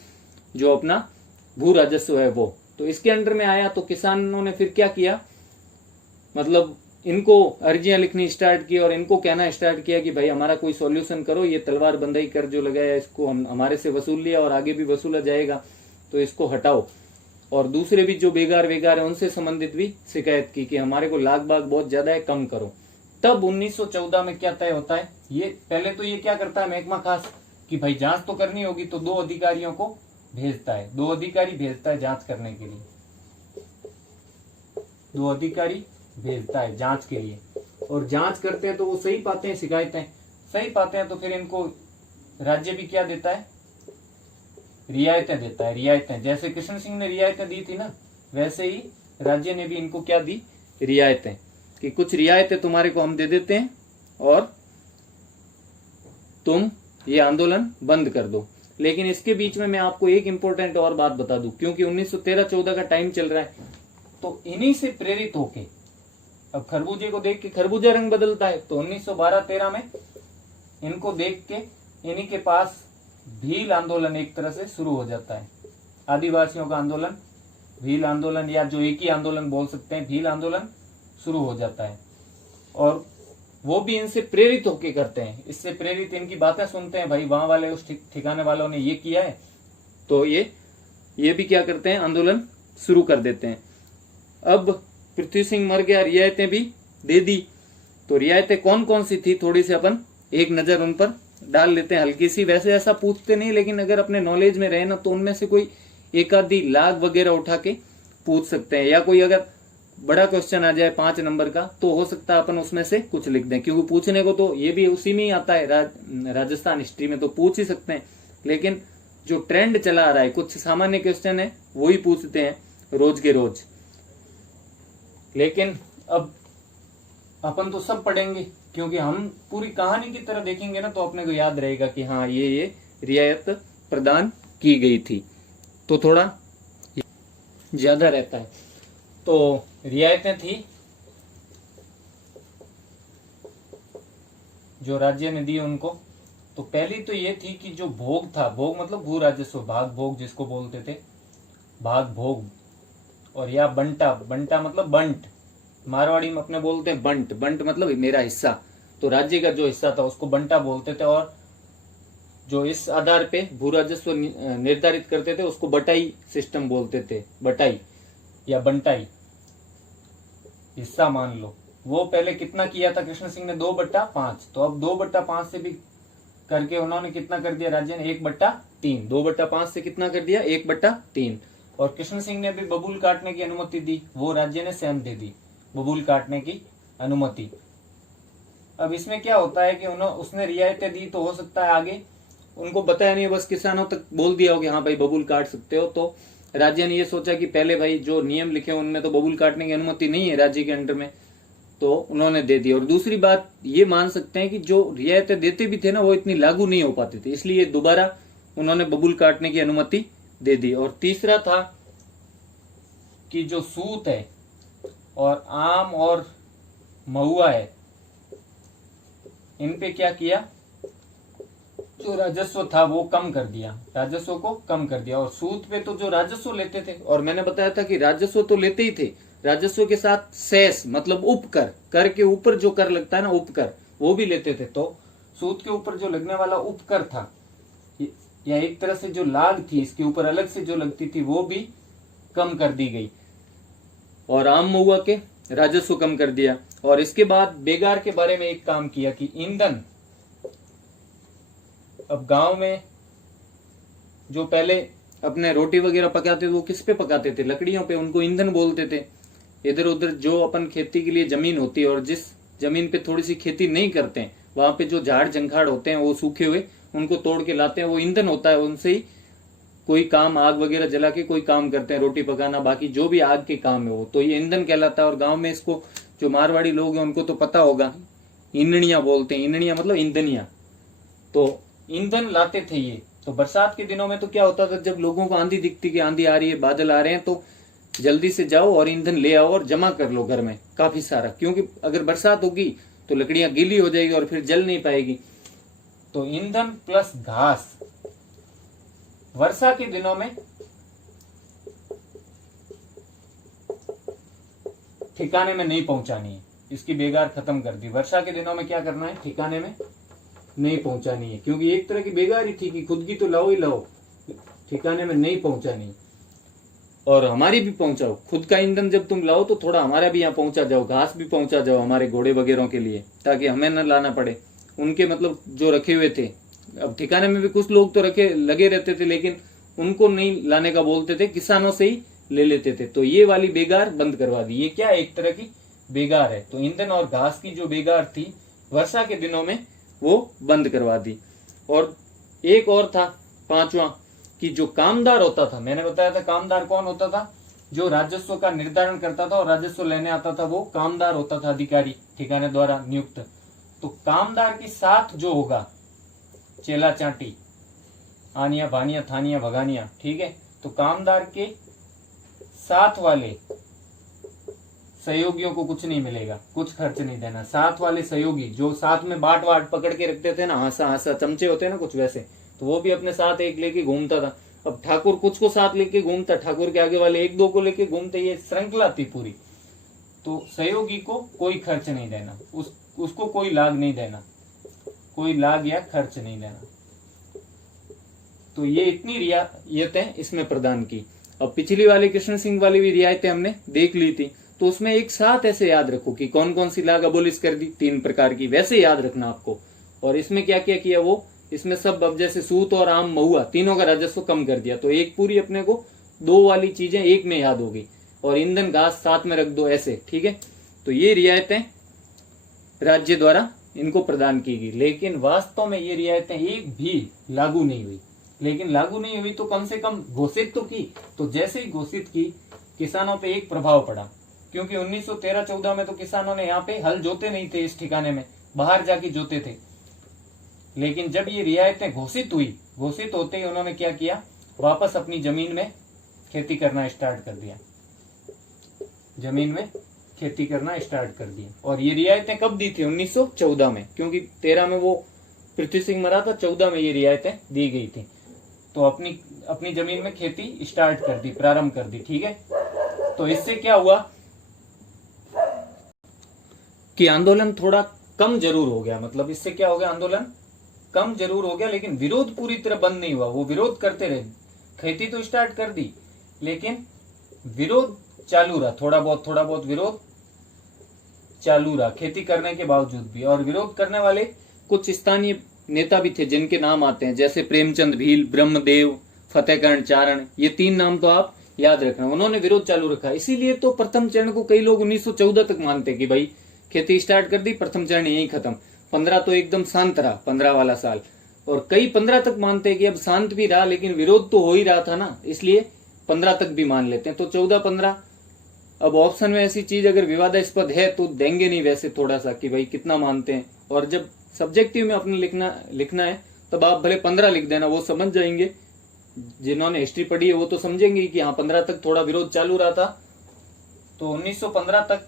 जो अपना भू राजस्व है वो। तो इसके अंडर में आया। तो किसानों ने फिर क्या किया, मतलब इनको अर्जियां लिखनी स्टार्ट की और इनको कहना स्टार्ट किया कि भाई हमारा कोई सॉल्यूशन करो, ये तलवार बंधाई कर जो लगाया इसको हम हमारे से वसूल लिया और आगे भी वसूला जाएगा, तो इसको हटाओ। और दूसरे भी जो बेगार वेगार है उनसे संबंधित भी शिकायत की कि हमारे को लाग बाग बहुत ज्यादा है, कम करो। तब 1914 में क्या तय होता है, ये पहले तो ये क्या करता है महकमा खास कि भाई जांच तो करनी होगी, तो 2 अधिकारियों को भेजता है, 2 अधिकारी भेजता है जांच करने के लिए, 2 अधिकारी भेजता है जांच के लिए। और जांच करते हैं तो वो सही पाते हैं, शिकायतें सही पाते हैं, तो फिर इनको राज्य भी क्या देता है, रियायतें देता है। रियायतें जैसे कृष्ण सिंह ने रियायतें दी थी ना, वैसे ही राज्य ने भी इनको क्या दी, रियायतें, कि कुछ रियायतें तुम्हारे को हम दे देते हैं और तुम ये आंदोलन बंद कर दो। लेकिन इसके बीच में मैं आपको एक इंपॉर्टेंट और बात बता दूं, क्योंकि 1913-14 का टाइम चल रहा है, तो इन्हीं से प्रेरित होके अब खरबूजे को देख के खरबूजा रंग बदलता है। तो 1912-13 में इनको देख के इन्हीं के पास भील आंदोलन एक तरह से शुरू हो जाता है, आदिवासियों का आंदोलन, भील आंदोलन, या जो एक ही आंदोलन बोल सकते हैं, भील आंदोलन शुरू हो जाता है। और वो भी इनसे प्रेरित होके करते हैं, इससे प्रेरित इनकी बातें सुनते हैं, भाई वहां वाले उस ठिकाने वालों ने ये किया है, तो ये भी क्या करते हैं, आंदोलन शुरू कर देते हैं। अब पृथ्वी सिंह मर गया, रियायतें भी दे दी। तो रियायतें कौन कौन सी थी, थोड़ी सी अपन एक नजर उन पर डाल लेते हैं, हल्की सी। वैसे ऐसा पूछते नहीं, लेकिन अगर अपने नॉलेज में रहे ना, तो उनमें से कोई एक आधी लाग वगैरह उठा के पूछ सकते हैं, या कोई अगर बड़ा क्वेश्चन आ जाए 5 नंबर का, तो हो सकता है अपन उसमें से कुछ लिख दें, क्योंकि पूछने को तो ये भी उसी में ही आता है, राजस्थान हिस्ट्री में तो पूछ ही सकते हैं। लेकिन जो ट्रेंड चला आ रहा है, कुछ सामान्य क्वेश्चन है वही पूछते हैं रोज के रोज। लेकिन अब अपन तो सब पढ़ेंगे, क्योंकि हम पूरी कहानी की तरह देखेंगे ना, तो अपने को याद रहेगा कि हाँ ये रियायत प्रदान की गई थी, तो थोड़ा ज्यादा रहता है। तो रियायतें थी जो राज्य ने दी उनको। तो पहली तो ये थी कि जो भोग था, भोग मतलब भू राजस्व, भाग भोग जिसको बोलते थे, भाग भोग, और या बंटा, बंटा मतलब बंट, मारवाड़ी में अपने बोलते हैं बंट, बंट मतलब मेरा हिस्सा। तो राज्य का जो हिस्सा था उसको बंटा बोलते थे, और जो इस आधार पे भू राजस्व निर्धारित करते थे उसको बटाई सिस्टम बोलते थे, बटाई या बंटाई, हिस्सा मान लो। वो पहले कितना किया था कृष्ण सिंह ने, 2/5। तो अब 2/5 से भी करके उन्होंने कितना कर दिया राज्य ने, 1/3। 2/5 से कितना कर दिया, 1/3। और कृष्ण सिंह ने भी बबूल काटने की अनुमति दी, वो राज्य ने स्वयं दे दी बबूल काटने की अनुमति। अब इसमें क्या होता है कि उसने रियायतें दी, तो हो सकता है आगे उनको बताया नहीं, बस किसानों तक बोल दिया हो कि हाँ भाई बबूल काट सकते हो। तो राज्य ने ये सोचा कि पहले भाई जो नियम लिखे उनमें तो बबूल काटने की अनुमति नहीं है राज्य के अंडर में, तो उन्होंने दे दी। और दूसरी बात ये मान सकते हैं कि जो रियायतें देते भी थे ना, वो इतनी लागू नहीं हो पाती थी, इसलिए दोबारा उन्होंने बबूल काटने की अनुमति दे दी। और तीसरा था कि जो सूत है और आम और महुआ है, इन पे क्या किया, जो राजस्व था वो कम कर दिया, राजस्व को कम कर दिया। और सूत पे तो जो राजस्व लेते थे, और मैंने बताया था कि राजस्व तो लेते ही थे, राजस्व के साथ सेस मतलब उपकर, कर के ऊपर जो कर लगता है ना उपकर, वो भी लेते थे। तो सूत के ऊपर जो लगने वाला उपकर था, या एक तरह से जो लाग थी इसके ऊपर अलग से जो लगती थी, वो भी कम कर दी गई। और आम महुआ के राजस्व कम कर दिया। और इसके बाद बेगार के बारे में एक काम किया कि ईंधन, अब गांव में जो पहले अपने रोटी वगैरह पकाते थे वो किस पे पकाते थे, लकड़ियों पे, उनको ईंधन बोलते थे। इधर उधर जो अपन खेती के लिए जमीन होती है और जिस जमीन पे थोड़ी सी खेती नहीं करते हैं, वहां पे जो झाड़ जंखाड़ होते हैं वो सूखे हुए, उनको तोड़ के लाते हैं, वो ईंधन होता है, उनसे ही कोई काम, आग वगैरह जला के कोई काम करते हैं, रोटी पकाना, बाकी जो भी आग के काम है वो, तो ये ईंधन कहलाता है। और गांव में इसको जो मारवाड़ी लोग हैं उनको तो पता होगा, ईंधनिया बोलते हैं, ईंधनिया मतलब ईंधनिया। तो ईंधन लाते थे ये। तो बरसात के दिनों में तो क्या होता था, जब लोगों को आंधी दिखती कि आंधी आ रही है, बादल आ रहे हैं, तो जल्दी से जाओ और ईंधन ले आओ और जमा कर लो घर में काफी सारा, क्योंकि अगर बरसात होगी तो लकड़ियां गीली हो जाएगी और फिर जल नहीं पाएगी। तो ईंधन प्लस घास वर्षा के दिनों में ठिकाने में नहीं पहुंचानी है, इसकी बेगार खत्म कर दी। वर्षा के दिनों में क्या करना है, ठिकाने में नहीं पहुंचानी है, क्योंकि एक तरह की बेगार ही थी कि खुद की तो लाओ ही लाओ, ठिकाने में नहीं पहुंचानी। और हमारी भी पहुंचाओ, खुद का ईंधन जब तुम लाओ तो थोड़ा हमारा भी यहाँ पहुंचा जाओ, घास भी पहुंचा जाओ हमारे घोड़े वगैरह के लिए, ताकि हमें न लाना पड़े। उनके मतलब जो रखे हुए थे, अब ठिकाने में भी कुछ लोग तो रखे लगे रहते थे, लेकिन उनको नहीं लाने का बोलते थे, किसानों से ही ले लेते थे। तो ये वाली बेगार बंद करवा दी। ये क्या एक तरह की बेगार है। तो ईंधन और घास की जो बेगार थी वर्षा के दिनों में, वो बंद करवा दी। और एक और था पांचवा, कि जो कामदार होता था, मैंने बताया था कामदार कौन होता था, जो राजस्व का निर्धारण करता था और राजस्व लेने आता था, वो कामदार होता था, अधिकारी ठिकाने द्वारा नियुक्त। तो कामदार के साथ जो होगा, चेला चाटी, आनिया भानिया थानिया भगानिया, ठीक है, तो कामदार के साथ वाले सहयोगियों को कुछ नहीं मिलेगा, कुछ खर्च नहीं देना। साथ वाले सहयोगी जो साथ में बाट वाट पकड़ के रखते थे ना, हासा हासा चमचे होते हैं ना कुछ वैसे, तो वो भी अपने साथ एक लेके घूमता था। अब ठाकुर कुछ को साथ लेके घूमता, ठाकुर के आगे वाले एक दो को लेके घूमते, ये श्रृंखला थी पूरी। तो सहयोगी को कोई खर्च नहीं देना, उसको कोई लाग नहीं देना, कोई लाग या खर्च नहीं देना। तो ये इतनी रियायतें इसमें प्रदान की। अब पिछली वाली कृष्ण सिंह वाली भी रियायतें हमने देख ली थी, तो उसमें एक साथ ऐसे याद रखो कि कौन कौन सी लाग अबोलिश कर दी, 3 प्रकार की, वैसे याद रखना आपको। और इसमें क्या क्या किया, वो इसमें सब, अब जैसे सूत और आम महुआ, तीनों का राजस्व कम कर दिया, तो एक पूरी अपने को 2 वाली चीजें एक में याद हो गई। और ईंधन घास साथ में रख दो ऐसे, ठीक है। तो ये रियायतें राज्य द्वारा इनको प्रदान की गई, लेकिन वास्तव में ये रियायतें एक भी लागू नहीं हुई। लेकिन लागू नहीं हुई तो कम से कम घोषित तो की। तो जैसे ही घोषित की, किसानों पे एक प्रभाव पड़ा, क्योंकि 1913-14 में तो किसानों ने यहाँ पे हल जोते नहीं थे, इस ठिकाने में बाहर जाके जोते थे। लेकिन जब ये रियायतें घोषित हुई, घोषित होते ही उन्होंने क्या किया, वापस अपनी जमीन में खेती करना स्टार्ट कर दिया, जमीन में खेती करना स्टार्ट कर दिया। और ये रियायतें कब दी थी, 1914 में, क्योंकि 13 में वो पृथ्वी सिंह मरा था, 14 में ये रियायतें दी गई थी। तो अपनी जमीन में खेती स्टार्ट कर दी, प्रारंभ कर दी, ठीक है। तो इससे क्या हुआ कि आंदोलन थोड़ा कम जरूर हो गया, मतलब इससे क्या हो गया, आंदोलन कम जरूर हो गया, लेकिन विरोध पूरी तरह बंद नहीं हुआ। वो विरोध करते रहे, खेती तो स्टार्ट कर दी, लेकिन विरोध चालू रहा, थोड़ा बहुत विरोध चालू रहा, खेती करने के बावजूद भी। और विरोध करने वाले कुछ स्थानीय नेता भी थे जिनके नाम आते हैं, जैसे प्रेमचंद भील, ब्रह्मदेव, फतेहकरण चारण, ये 3 नाम तो आप याद रखना। उन्होंने विरोध चालू रखा, इसीलिए तो प्रथम चरण को कई लोग 1914 तक मानते कि भाई खेती स्टार्ट कर दी, प्रथम चरण यही खत्म। 15 तो एकदम शांत रहा, 15 वाला साल, और कई 15 तक मानते हैं कि अब शांत भी रहा, लेकिन विरोध तो हो ही रहा था ना, इसलिए 15 तक भी मान लेते हैं। तो 14-15 अब ऑप्शन में ऐसी चीज अगर विवादास्पद है तो देंगे नहीं वैसे, थोड़ा सा कि भाई कितना मानते हैं। और जब सब्जेक्टिव में अपने लिखना है तब आप भले 15 लिख देना, वो समझ जाएंगे। जिन्होंने हिस्ट्री पढ़ी है वो तो समझेंगे कि हाँ 15 तक थोड़ा विरोध चालू रहा था। तो 1915 तक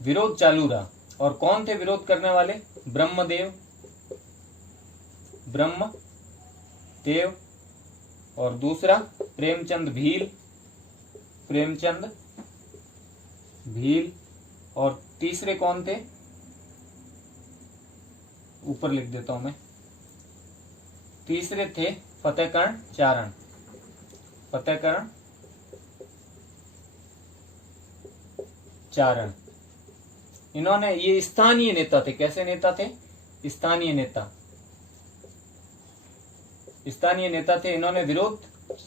विरोध चालू रहा। और कौन थे विरोध करने वाले? ब्रह्मदेव और दूसरा प्रेमचंद भील और तीसरे कौन थे? ऊपर लिख देता हूं मैं। तीसरे थे फतेहकरण चारण। इन्होंने, ये स्थानीय नेता थे। कैसे नेता थे? स्थानीय नेता थे। इन्होंने विरोध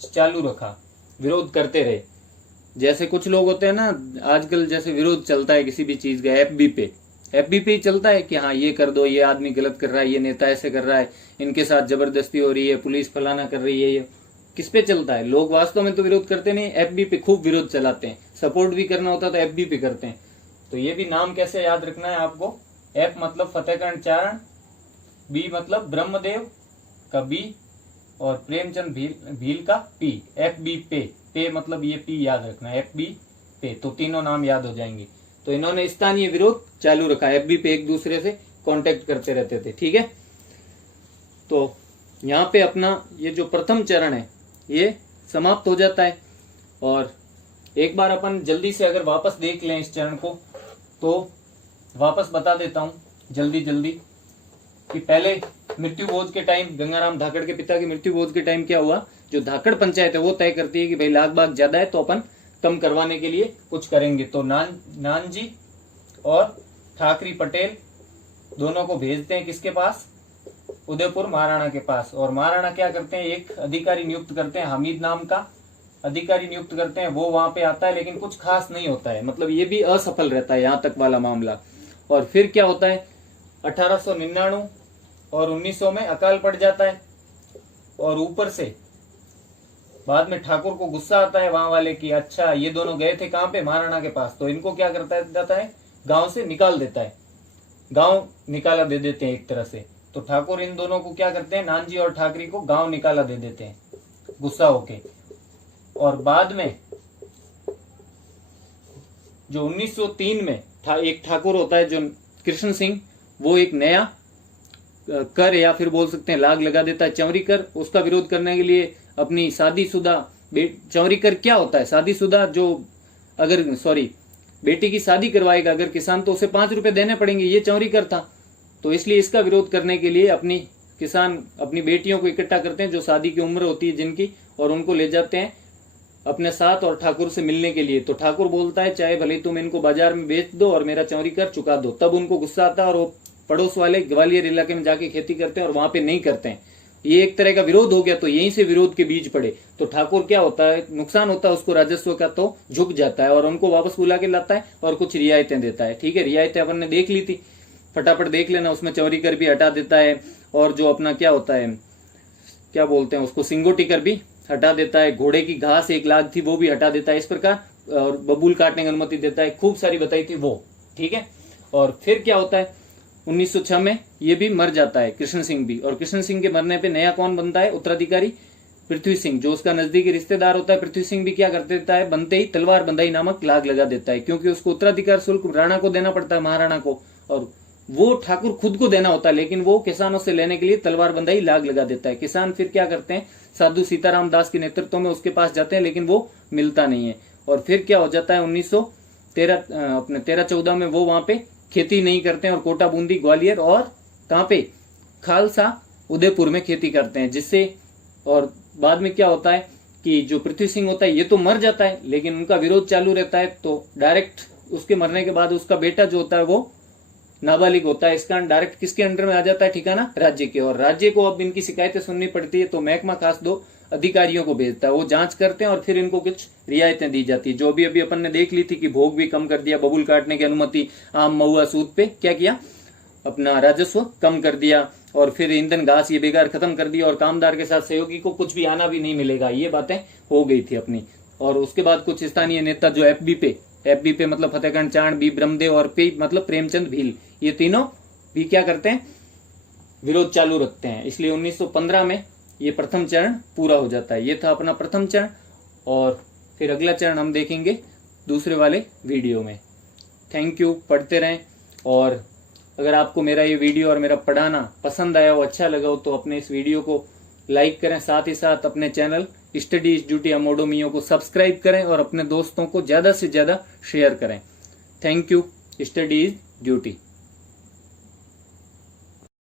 चालू रखा, विरोध करते रहे। जैसे कुछ लोग होते हैं ना आजकल, जैसे विरोध चलता है किसी भी चीज का एफबी पे ही चलता है कि हाँ ये कर दो, ये आदमी गलत कर रहा है, ये नेता ऐसे कर रहा है, इनके साथ जबरदस्ती हो रही है, पुलिस फलाना कर रही है। ये किस पे चलता है? लोग वास्तव में तो विरोध करते नहीं, एफबी पे खूब विरोध चलाते हैं। सपोर्ट भी करना होता तो एफबी पे करते हैं। तो ये भी नाम कैसे याद रखना है आपको? एफ मतलब फतेहकरण चारण, बी मतलब ब्रह्मदेव का बी और प्रेमचंद भील का पी। एफ बी पे मतलब ये पी याद रखना है, एफ बी पे। तो तीनों नाम याद हो जाएंगे। तो इन्होंने स्थानीय विरोध चालू रखा। एफ बी पे एक दूसरे से कांटेक्ट करते रहते थे। ठीक है, तो यहाँ पे अपना ये जो प्रथम चरण है ये समाप्त हो जाता है। और एक बार अपन जल्दी से अगर वापस देख लें इस चरण को, तो वापस बता देता हूं जल्दी कि पहले मृत्यु भोज के टाइम, गंगाराम धाकड़ के पिता की मृत्यु भोज के टाइम क्या हुआ? जो धाकड़ पंचायत है वो तय करती है कि भाई लाख बाग ज्यादा है तो अपन कम करवाने के लिए कुछ करेंगे। तो नानजी और ठाकरी पटेल दोनों को भेजते हैं किसके पास? उदयपुर महाराणा के पास। और महाराणा क्या करते हैं? एक अधिकारी नियुक्त करते हैं, हमीद नाम का अधिकारी नियुक्त करते हैं। वो वहां पे आता है लेकिन कुछ खास नहीं होता है, मतलब ये भी असफल रहता है यहाँ तक वाला मामला। और फिर क्या होता है? 1899 और 1900 में अकाल पड़ जाता है। और ऊपर से बाद में ठाकुर को गुस्सा आता है वहां वाले की, अच्छा ये दोनों गए थे कहां पे? महाराणा के पास। तो इनको क्या करता जाता है? गांव से निकाल देता है, गांव निकाला दे देते हैं एक तरह से। तो ठाकुर इन दोनों को क्या करते हैं? नानजी और ठाकरी को गांव निकाला दे देते हैं गुस्सा होके। और बाद में जो 1903 में एक ठाकुर होता है जो कृष्ण सिंह, वो एक नया कर या फिर बोल सकते हैं लाग लगा देता है, चौरी कर। उसका विरोध करने के लिए अपनी शादीशुदा चौरी कर क्या होता है? शादीशुदा जो बेटी की शादी करवाएगा अगर किसान तो उसे 5 रुपए देने पड़ेंगे, ये चौरी कर था। तो इसलिए इसका विरोध करने के लिए किसान अपनी बेटियों को इकट्ठा करते हैं जो शादी की उम्र होती है जिनकी, और उनको ले जाते हैं अपने साथ और ठाकुर से मिलने के लिए। तो ठाकुर बोलता है चाहे भले तुम इनको बाजार में बेच दो और मेरा चौरी कर चुका दो। तब उनको गुस्सा आता है और वो पड़ोस वाले ग्वालियर इलाके में जाके खेती करते हैं और वहां पे नहीं करते हैं। ये एक तरह का विरोध हो गया। तो यहीं से विरोध के बीज पड़े। तो ठाकुर क्या होता है? नुकसान होता है उसको राजस्व का, तो झुक जाता है और उनको वापस बुला के लाता है और कुछ रियायतें देता है। ठीक है, रियायतें अपन ने देख ली थी, फटाफट देख लेना। उसमें चौरी कर भी हटा देता है और जो अपना क्या होता है, क्या बोलते हैं उसको, सिंगोटी कर भी हटा देता है। घोड़े की घास 1 लाख थी वो भी हटा देता है इस प्रकार। और बबूल काटने की अनुमति देता है, खूब सारी बताई थी वो। ठीक है, और फिर क्या होता है? 1906 में ये भी मर जाता है, कृष्ण सिंह भी। और कृष्ण सिंह के मरने पे नया कौन बनता है उत्तराधिकारी? पृथ्वी सिंह, जो उसका नजदीकी रिश्तेदार होता है। पृथ्वी सिंह भी क्या कर देता है? बनते ही तलवार बंधाई नामक लाग लगा देता है, क्योंकि उसको उत्तराधिकार शुल्क राणा को देना पड़ता है, महाराणा को, और वो ठाकुर खुद को देना होता है, लेकिन वो किसानों से लेने के लिए तलवार बंधाई लाग लगा देता है। किसान फिर क्या करते हैं? साधु सीताराम दास के नेतृत्व में उसके पास जाते हैं, लेकिन वो मिलता नहीं है। और फिर क्या हो जाता है? 1913-14 में वो वहां पे खेती नहीं करते हैं और कोटा, बूंदी, ग्वालियर और कहां पे? खालसा, उदयपुर में खेती करते हैं। जिससे और बाद में क्या होता है कि जो पृथ्वी सिंह होता है ये तो मर जाता है, लेकिन उनका विरोध चालू रहता है। तो डायरेक्ट उसके मरने के बाद उसका बेटा जो होता है वो नाबालिग होता है। इसका डायरेक्ट किसके अंडर में आ जाता है? ठिकाना राज्य के। और राज्य को अब इनकी शिकायतें सुननी पड़ती है, तो महकमा खास 2 अधिकारियों को भेजता है। वो जांच करते हैं और फिर इनको कुछ रियायतें दी जाती है, जो भी अभी अपन ने देख ली थी कि भोग भी कम कर दिया, बबूल काटने की अनुमति, आम, महुआ, सूद पे क्या किया? अपना राजस्व कम कर दिया। और फिर ईंधन, घास ये बेकार खत्म कर दिया। और कामदार के साथ सहयोगी को कुछ भी आना भी नहीं मिलेगा, ये बातें हो गई थी अपनी। और उसके बाद कुछ स्थानीय नेता जो एफबी पे मतलब फतेहगढ़ चाण, बी ब्रह्मदेव, और पी मतलब प्रेमचंद भील, ये तीनों भी क्या करते हैं, विरोध चालू रखते हैं। इसलिए 1915 में ये प्रथम चरण पूरा हो जाता है। ये था अपना प्रथम चरण, और फिर अगला चरण हम देखेंगे दूसरे वाले वीडियो में। थैंक यू, पढ़ते रहें। और अगर आपको मेरा ये वीडियो और मेरा पढ़ाना पसंद आया हो, अच्छा लगा हो, तो अपने इस वीडियो को लाइक करें, साथ ही साथ अपने चैनल स्टडी इज ड्यूटी अमोडो मियो को सब्सक्राइब करें और अपने दोस्तों को ज्यादा से ज्यादा शेयर करें। Thank you. Study is duty.